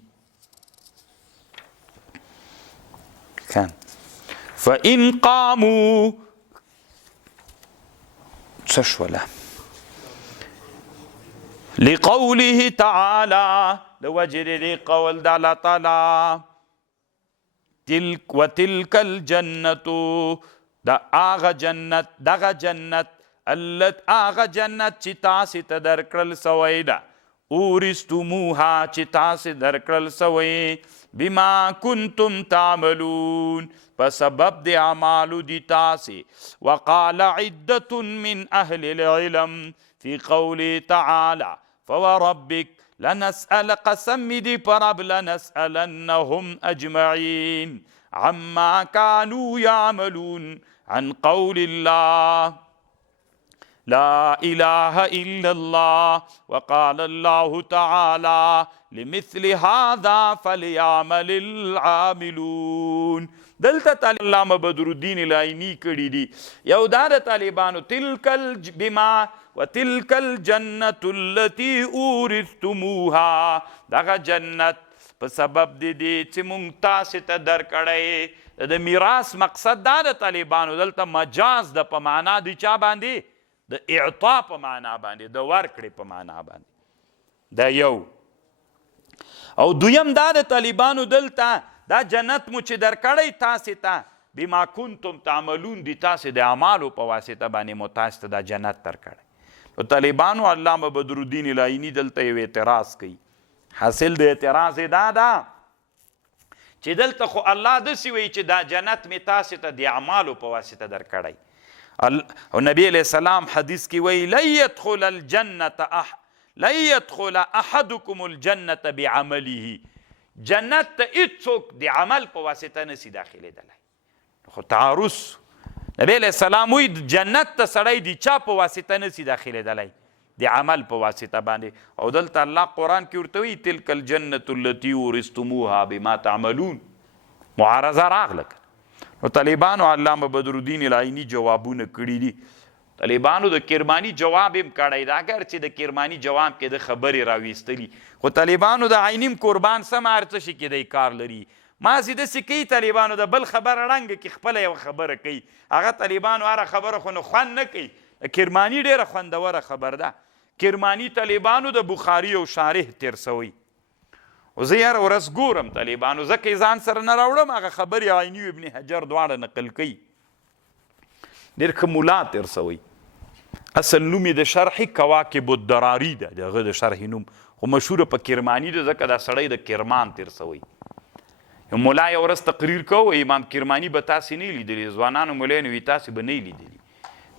فإن قاموا څه شوله لقوله تعالى لوجه دې قول د الله تعالی وتلك الجنة دا آغا جنت دغه جنت آغا جنت چې تاسې ته درکړل سوی ده اورثتموها چې تاسې درکړل سوی بما کنتم تعملون په سبب د اعمالو دي تاسې وقال عدة من اهل العلم في قوله تعالى فوربك لنسأل قسم دي پرب لنسألنهم اجمعين عما كانوا يعملون عن قول الله لا إله إلا الله وقال الله تعالى لمثل هذا فليعمل العاملون دلته علامه بدر الدین العینی کړي دي یو دا د طالبانو تلک بما وتلك الجنة التي اورثتموها دغه جنت په سبب د دې چې مونږ تاسې ته درکړی د میراث مقصد دا د طالبانو دلته مجاز د په معنا د چا باندې د اعطا په معنا باندې د ورکړې په معنا باندې دا یو او دویم دا د طالبانو دلته دا جنت مو چې درکړی تاسې ته بما کنتم تعملون دي تاسې د اعمالو په واسطه باندې مو تاسې ته دا جنت درکړی نو طالبانو علامه بدر الدین العینی دلته یو اعتراض کوي حاصل د اعتراض دا ده چې دلته خو الله داسې وایي چې دا جنت مې تاسې ته د اعمالو په واسطه درکړی او نبی علیہ السلام حدیث کی وی لن يدخل احدكم الجنة بعمله جنت ته هیڅوک د عمل په واسطه نسی داخلېدلی خو تعارض نبی علیہ السلام وی جنت ته سړی د چا په واسطه نسی داخلېدلی د عمل په واسطه باندې او دلته الله قرآن کې ورته وی تلک الجنة التي اورثتموها بما تعملون معارضه راغله نو طالبانو علامه بدر الدین العینی جوابونه کړي دي طالبانو د کرمانی جواب هم کړی دا اگر چې د کرمانی جواب کې د خبرې راویستلی خو طالبانو د عینیم قربان سم ارڅ شي کې د کار لري ما سي د سکی طالبانو د بل خبر رنګ کې خپل یو خبره کوي هغه طالبانو هر خبره خو نه خوان نه کوي کرمانی ډیره خوندوره خبر ده کرمانی طالبانو د بخاری او شارح تیر سوی او زه هر ورځ ګورم طالبانو ځکه ځان سره نه راوړم هغه خبرې عیني ابن حجر دواړه نقل کوي ډېر ښه ملا تېر سوی اصل نوم یې د شرح کواکب الدراري ده د هغه د شرح نوم خو مشهوره په کرماني ده ځکه دا سړی د کرمان تېر سوی یو ملا یو ورځ تقریر کوو امام کرماني به تاسې نه لیدلی ځوانانو ملایانو وي تاسې به نه لیدلی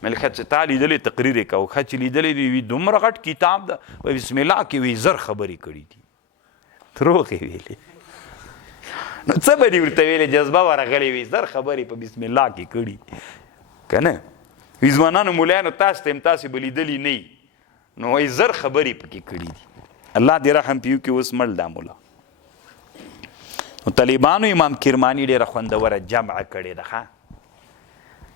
ملکه چې تا لیدلی تقریر یې کوو ښه چې لیدلی دی وي دومره غټ کتاب ده په بسم الله کې وي زر خبرې کړي دي دروغې ویلې نو څه به دې ورته ویلې جذبه ورغلې وي زر خبرې په بسم الله کې کړي که نه وي ځوانانو ملایانو تاسو ته هم تاسې به لیدلي نه نو وایي زر خبرې پکې کړي دي الله دې رحم پیو کې اوس مړ دا مولا نو طالبانو امام کرماني ډېره خوندوره جمع کړې ده ښه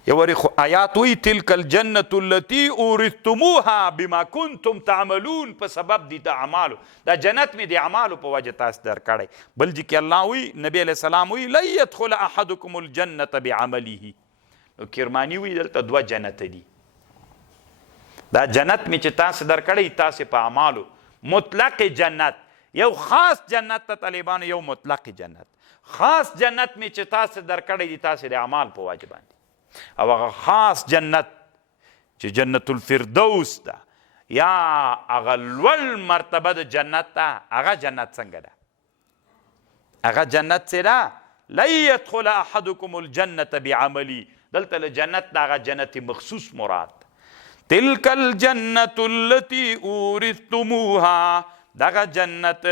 یو وری خو آیات وی تلک الجنة التي اورثتموها بما كنتم تعملون په سبب دي د اعمالو دا جنت می د اعمالو په وجه تاسو درکړی بل چې کې الله وی نبی علیہ السلام وی لن يدخل احدكم الجنة بعمله نو کرمانی وی دلته دوه جنت دي دا جنت می چې تاسو درکړی تاسو په اعمالو مطلق جنت یو خاص جنت ته طالبانو یو مطلق جنت خاص جنت می چې تاسو درکړی دي تاسو د اعمال په وجه باندې او هغه خاص جنت چې جنت الفردوس ده یا هغه لوړ مرتبه د جنت ده هغه جنت څنګه ده هغه جنت څه ده لن يدخل احدكم الجنة بعملي دلته له جنت ده هغه جنت مخصوص مراد تلک الجنة التي اورثتموها دغه جنت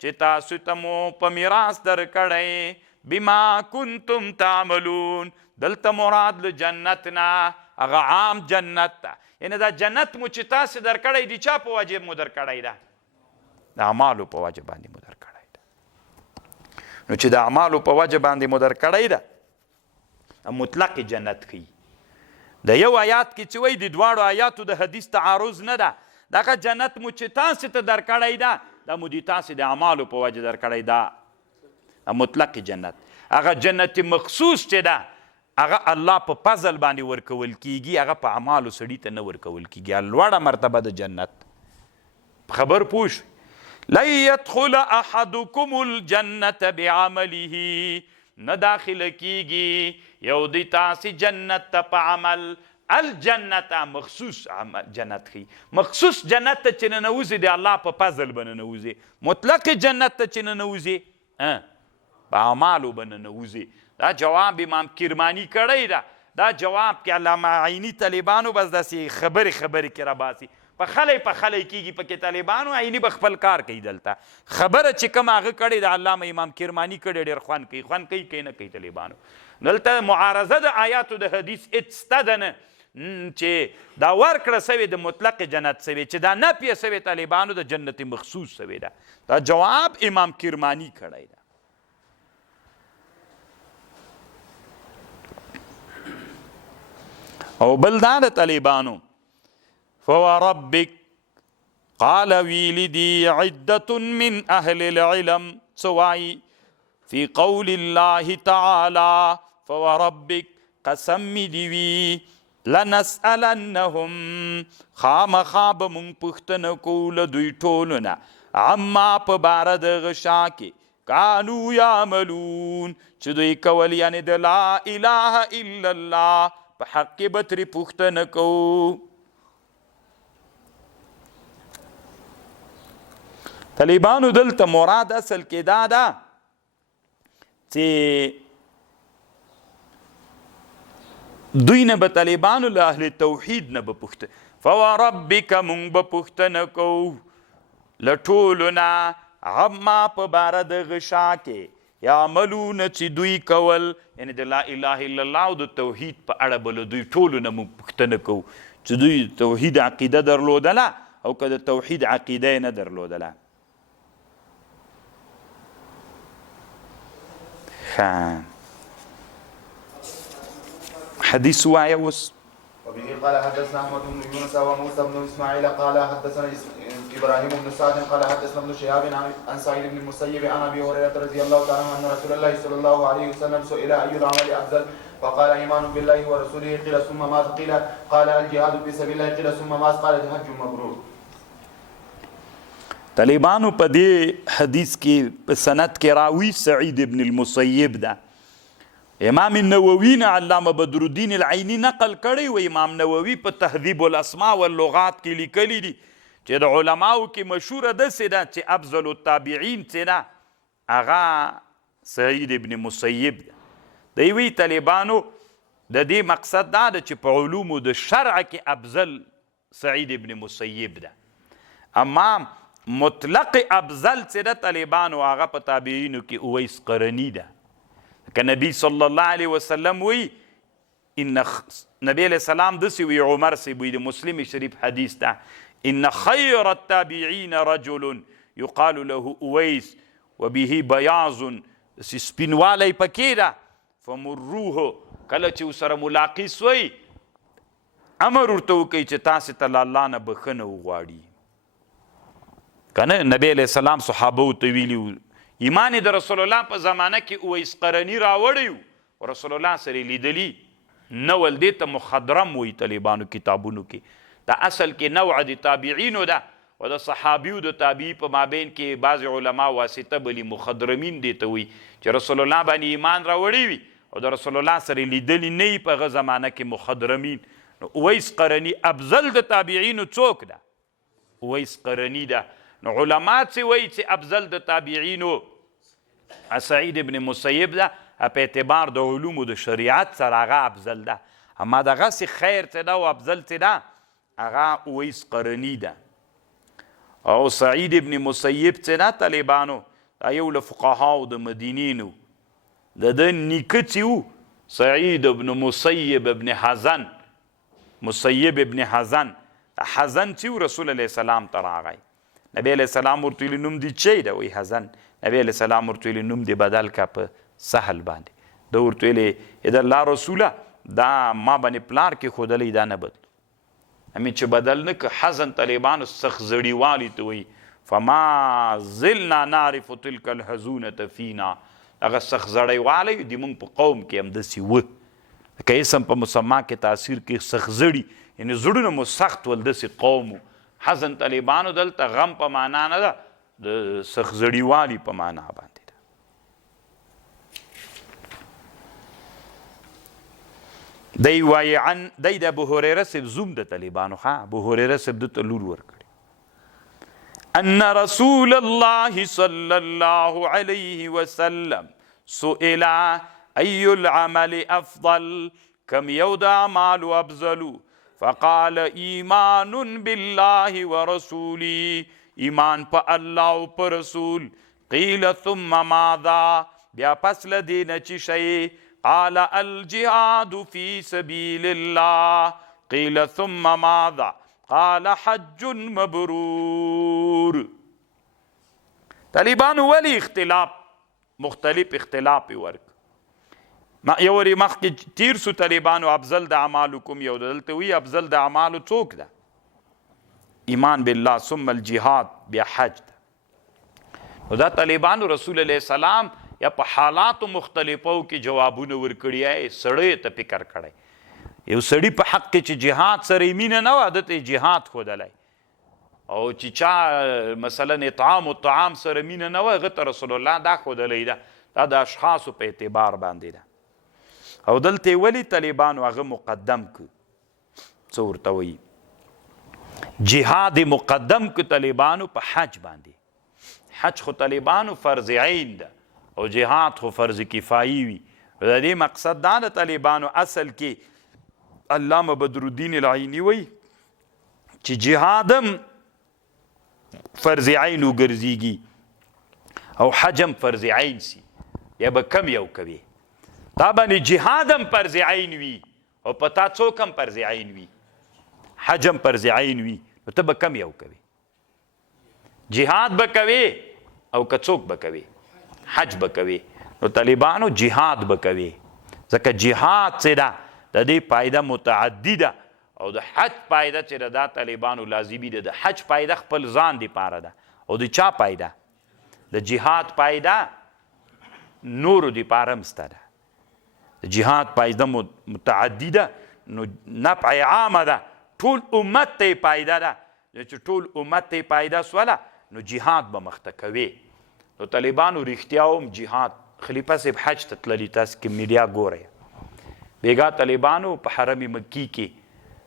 چې تاسو ته مو په میراث درکړی بما کنتم تعملون دلته مراد له جنت نه هغه عام جنت ده یعنی دا جنت مو چې تاسو درکړی دي چا په وجه مو درکړی ده د اعمالو په وجه باندې مو درکړی ده نو چې د اعمالو په وجه باندې مو درکړی ده مطلق جنت ښیي د یو آیات کې چې وایي د دواړو آیاتو د حدیث تعارض نه ده دغه جنت مو چې تاسو ته درکړی ده دا مو د تاسو د اعمالو په وجه درکړی ده مطلق جنت هغه جنت مخصوص چې ده هغه الله په فضل باندې ورکول کیږي هغه په اعمالو سړي ته نه ورکول کیږي لوړه مرتبه د جنت خبر پوش لن يدخل احدكم الجنة بعمله نه داخله کیږي یو دی تاسې جنت ته په عمل الجنت مخصوص جنت خي مخصوص جنت ته چې ننوځي د الله په فضل به ننوځي مطلق جنت ته چې ننوځي په اعمالو به ننوځي دا جواب امام کرماني کړی دا جواب کې علامه عیني طالبانو بس داسې خبرې کې راباسي په خلی کېږي پکې طالبانو عیني به خپل کار کوي دلته خبره چې کوم هغه کړې د علامه امام کرماني کړی ډېر خوند کوي نه کوي طالبانو دلته معارضه د آیاتو د حدیث هېڅ ده نه چې دا ورکړه سوې د مطلق جنت سوې چې دا نفیه سوې طالبانو د جنت مخصوص سوې ده دا جواب امام کرماني کړی ده او بل دا د طالبانو فوربک قال ویلی دی عدة من اهل العلم سوائی فی قول الله تعالی فوربک قسم می دیوی لنسألنهم خامخا به مونږ پوښتنه کوو له دوی ټولو نه عما په باره د غشا کې کانو یعملون چې دوی کول یعنې د لا اله الا الله په حق کې به ترې پوښتنه کوو طالبانو دلته مراد اصل کې دا ده چې دوی نه به طالبانو له اهل توحید نه به پوښتنه فوربک مونږ به پوښتنه کوو له ټولو نه عما په باره د غشا کې یعملونه چې دوی کول یعنې د لا اله الا الله او د توحید په اړه به له دوی ټولو نه مونږ پوښتنه کوو چې دوی توحید عقیده درلودله او که د توحید عقیده یې نه درلودله حديث وايوس وبه قال حدثنا احمد بن يونس وموسى بن اسماعيل قال حدثنا ابراهيم بن سعد قال حدثنا ابن شهاب عن سعيد بن المسيب عن ابي هريره رضي الله تعالى عنه ان رسول الله صلى الله عليه وسلم سئل اي العمل افضل فقال ايمان بالله ورسوله قيل ثم ماذا قيل قال الجهاد في سبيل الله قيل ثم ماذا قال الحج مبرور طالبانو په دې حدیث کې په سند کې راوي سعید ابن المسیب ده امام النووي نه علامه بدر الدین العینی نقل کړی و امام نووي په تهذیب الاسماء واللغات کې لیکلی دي چې د علماو کې مشهوره داسې ده چې افضل التابعین چې ده هغه سعید ابن مسیب ده دی وی طالبانو د دې مقصد دا ده چې په علومو د شرع کې افضل سعید ابن مسیب ده اما مطلق افضل چې ده طالبانو هغه په تابعینو کې اویس قرنی ده که نبی صلی الله علیه وسلم وی ان نبی علیہ السلام دسی وی عمر سی وی د مسلم شریف حدیث ده ان خیر التابعین رجل یقال له اویس وبه بیاض سپینوالی پکې ده فمروه کله چې ورسره ملاقات سوی امر ورته وکړي چې تاسې ته الله نه بخښنه وغواړي کنه نبی علیہ السلام صحابه ته ویلي ایمان د رسول الله په زمانه کې اویس قرنی راوړی و رسول الله سره لیدلی نول دې ته مخضرم وی طالبانو کتابونو کې دا اصل کې نوع د تابعینو ده و د صحابیو د تابعی په مابین کې بعض علما واسطه بلی مخضرمین دې ته وی چې رسول الله باندې ایمان راوړی وي او د رسول الله سره لیدلی نه په هغه زمانه کې مخضرمین نو اویس قرنی افضل د تابعینو څوک ده اویس قرنی ده نو علما چې وایي چې افضل د تابعینو سعید ابن مسیب ده په اعتبار د علومو د شریعت سره هغه افضل ده اما دغسې خیر چې ده او افضل چې ده هغه اویس قرنی ده او سعید ابن مسیب چې ده طالبانو دا یو له فقهاو د مدینې نو د ده نیکه چې و سعید ابن مسیب ابن حزن مسیب ابن حزن حزن چې و رسول علیه السلام ته راغی نبی علیہ السلام ورته ویلي نوم دې چی ده وی حزن نبی علیہ السلام ورته ویلي نوم دې بدل کا په سهل باندې ده ورته ویلي د الله رسوله دا ما باندې پلار کې ښودلی دا نه بدلو همې چې بدل نه که حزن طالبانو سخت زړیوالي ته وایي فما زلنا نعرف تلک الحزونة فینا هغه سخت زړیوالی د موږ په قوم کې همداسې و که اسم په مسما کې تاثیر کې سخت زړي یعنې زړونه مو سخت ول داسې قوم حزن طالبانو دلته غم په معنا نه ده د سخت زړیوالي په معنا باندې ده دی وایي دی د ابو هریره صاحب زوم د طالبانو ابو هریره صاحب دته لور ورکړي ان رسول الله صلی الله علیه وسلم سئل ای العمل افضل کم یو د اعمالو افضلو فقال ایمان بالله ورسوله ایمان په الله او په رسول قیل ثم ماذا بیا پس له دې نه چې شی قال الجهاد في سبيل الله قيل ثم ماذا قال حج مبرور طالبانو ولی اختلاف مختلف اختلاف ورک ما یوري مخکې تیر سو طالبانو افضل د اعمالو کوم یو دلته وی افضل د اعمالو څوک ده ایمان بالله ثم الجهاد بیا حج ده نو دا طالبانو رسول الله سلام یا په حالاتو مختلفو کې جوابونه ورکړي سړی ته فکر کړی یو سړی په حق کې چې جهاد سره مینه نه وه دته جهاد ښودلی او چې چا مثلا اطعام الطعام سره مینه نه وه هغه ته رسول الله دا ښودلی ده دا د اشخاصو په اعتبار باندې ده او دلته یې ولې طالبانو هغه مقدم کړو څه ورته وایي جهاد مقدم کړو طالبانو په حج باندې حج خو طالبانو فرض عین ده او جهاد خو فرض کفایي وي د دې مقصد دا د طالبانو اصل کې علامه بدرالدین العیني وایي چې جهادم فرض عین وګرځېږي او حجم فرض عین سي یا به کم یو کوي تا باندې جهادم فرض عین وي او په تا څوک هم فرض عین وي حجم فرض عین وي نو ته به کم یو کوي جهاد به کوي او که څوک به کوي حج به کوي نو طالبانو جهاد به کوي ځکه جهاد چې ده د دې فایده متعدي ده او د حج فایده چې ده دا طالبانو لازمي ده د حج فایده خپل ځان دپاره ده او د چا فایده د جهاد فایده نورو دپاره هم شته ده د جهاد فایده متعدي ده نو نفع عامه ده ټول امت ته یې فایده ده چې ټول امت ته یې فایده سوله نو جهاد به مخته کوي نو طالبانو رښتیا هم جهاد خلیفه صاحب حج ته تللي تاسو کې میډیا ګورئ بیګا طالبانو په حرم مکی کې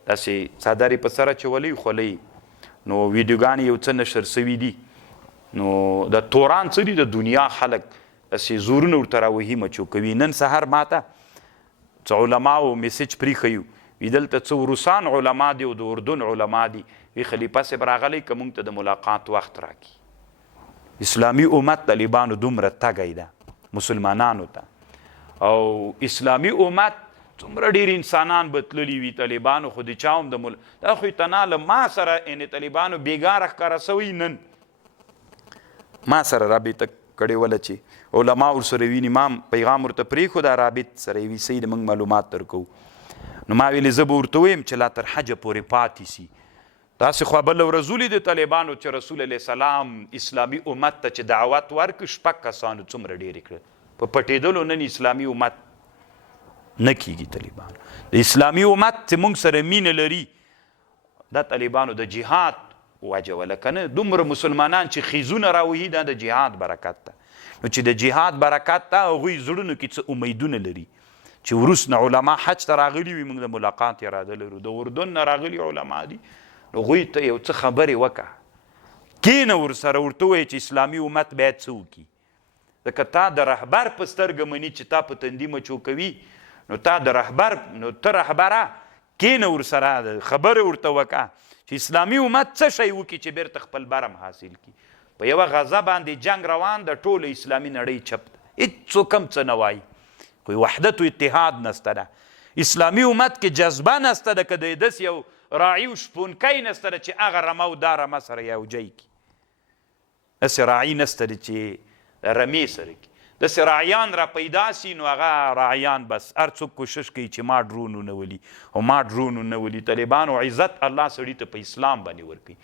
داسې څادرې په سره چولی خولۍ نو ویډیوګانې یو څه نشر سوي دي نو د توران څه دي د دنیا خلک داسې زورونه ورته راوهي مچو کوي نن سهار ماته څه علماو میسج پرېښیو وي دلته څه روسان علما دي او د اردن علما دي وی خلیفه صاحب راغلی که موږ ته د ملاقات وخت راکړي اسلامي امت طالبانو دومره تږی ده مسلمانانو ته او اسلامي امت څومره ډېر انسانان به تللي وي طالبانو خو د چا هم د دا خو یې تنا له ما سره یعنې طالبانو بېګا راښکاره سوی نن ما سره رابطه کړې وله چې علما ورسره ویني ما پیغام ورته پرېښو دا رابط سره یې وي صحیح د موږ معلومات درکوو نو ما ویلې زه به ورته ویم چې لا تر حجه پورې پاتې سي داسې خوا بله ورځ ولیدې طالبانو چې رسول علیه سلام اسلامي امت ته چې دعوت ورکړ شپږ کسانو څومره ډېرې کړل په پټېدلو نن اسلامي امت نه کیږي طالبانو د اسلامي امت چې موږ سره مینه لري دا طالبانو د جهاد وجه وله که نه دومره مسلمانان چې خیزونه راوهي دا د جهاد برکت ده نو چې د جهاد برکت ده هغوی زړونو کې څه امیدونه لري چې وروس نه علما حج ته راغلي وي موږ د ملاقات اراده لرو د اردن نه راغلي علما دي هغوی ته یو څه خبرې وکړه کینه ورسره ورته ووایه چې اسلامي امت باید څه وکړي ځکه تا د رهبر په سترګه مني چې تا په تندي مچو کوي نو تا د رهبر نو ته رهبره کینه ورسره خبرې ورته وکړه چې اسلامي امت څه شی وکړي چې بیرته خپل برم حاصل کړي په یوه غزه باندې جنگ روان د ټوله اسلامي نړۍ چپ ده هېڅوک هم څه نه وایي خو وحدت و اتحاد نسته ده اسلامي امت کې جذبه نسته ده که د داسې یو راعي و شپونکی نسته ده چې هغه رمه و دا رمه سره یوجی کړي داسې راعي نسته ده چې رمې سره کړي داسې راعیان را پیدا سي نو هغه راعیان بس هر څوک کوشش کوي چې ما ډرون ونه ولي او ما ډرون ونه ولي طالبانو عزت الله سړي ته په اسلام باندې ورکوي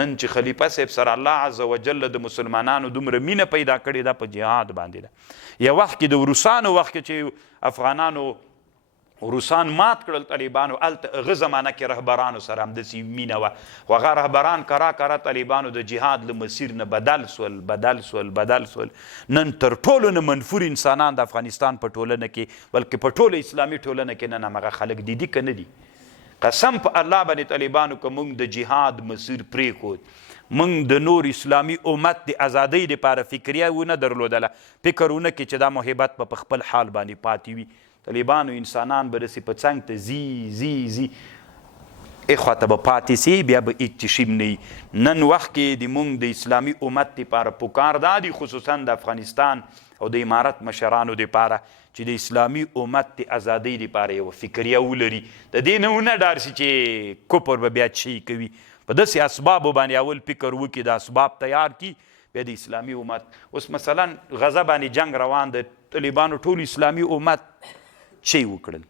نن چې خلیفه صاحب سره الله عز وجل د مسلمانانو دومره مینه پیدا کړې ده په جهاد باندې ده یو وخت کې د روسانو وخت کې چې افغانانو روسان مات کړل طالبانو. هلته هغه زمانه کې رهبرانو سره همداسې مینه وه، خو هغه رهبران کرا طالبانو د جهاد له مسیر نه بدل سول. نن تر ټولو نه منفور انسانان د افغانستان په ټولنه کې، بلکې په ټوله اسلامي ټولنه کې نن همغه خلک دي که نه دي؟ قسم په الله باندې طالبانو که موږ د جهاد مسیر پرېښود، موږ د نور اسلامي امت د ازادۍ دپاره فکریه ونه درلودله، فکر ونه کې چې دا محبت به په خپل حال باندې پاتې وي. طالبانو انسانان به داسې په څنګ ته ځي اخواته به پاتې سي، بیا به هېڅ شي نه وي. نن وخت کې د موږ د اسلامي امت دپاره پکار دا دي، خصوصا د افغانستان او د امارت مشرانو دپاره، چې د اسلامي امت د ازادۍ دپاره یوه فکریه ولري. د دې نه ونه ډار شي چې کفر به بیا شی کوي، په داسې اسبابو باندې اول فکر وکړي، د اسباب تیار کړي، بیا د اسلامي امت. اوس مثلا غزه باندې جنگ روان د طالبانو ټول اسلامي امت شی وکړل،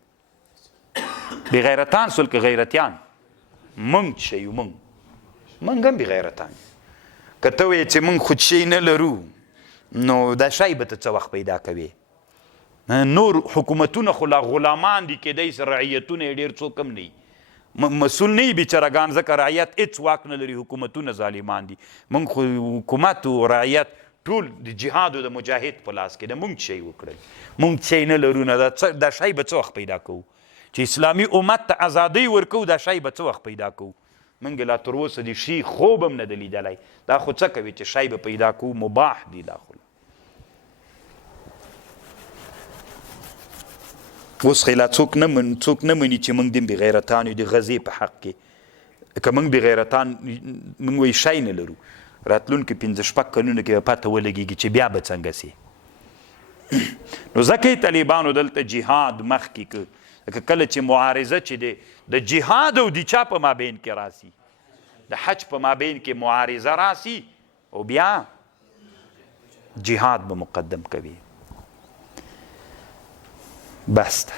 بغیرتان سول که غیرتیان؟ موږ چې یو موږ هم بغیرتان. که ته وایې چې موږ خود شی نه لرو، نو دا شی به ته څه وخت پیدا کوې؟ نور حکومتونه خو لا غلامان دي، کیدای شي رعیتونه یې ډېر څوک هم نه وي، مسؤل نه وي بیچارهګان، ځکه رعیت هېڅ واک نه لري، حکومتونه ظالمان دي. موږ خو حکومت و رعیت ټول د جهاد او د مجاهد په لاس کې ده. موږ شی وکړل، موږ شی نه لرو، نه دا شی به څه وخت پیدا کوو چې اسلامي امت ته ازادۍ ورکوو؟ دا شی به څه وخت پیدا کوو؟ موږ لا تر اوسه د شي خوب هم نه ده لیدلی. دا خو څه کوي چې شی به پیدا کوو؟ مباح دي. دا خو اوس خلا څوک نه مني چې موږ د بغیرتانو د غزې په حق کې، که موږ بغیرتان موږ وایي شی نه لرو، راتلونکي 5-6 کلونو کې به پته ولګېږي چې بیا به څنګه سي. نو ځکه یې طالبانو دلته جهاد مخکې که کله چې معارضه چې دی د جهاد او د چا په مابین کې راسي، د حج په مابین کې معارضه راسي، او بیا جهاد به مقدم کوي. بس ده.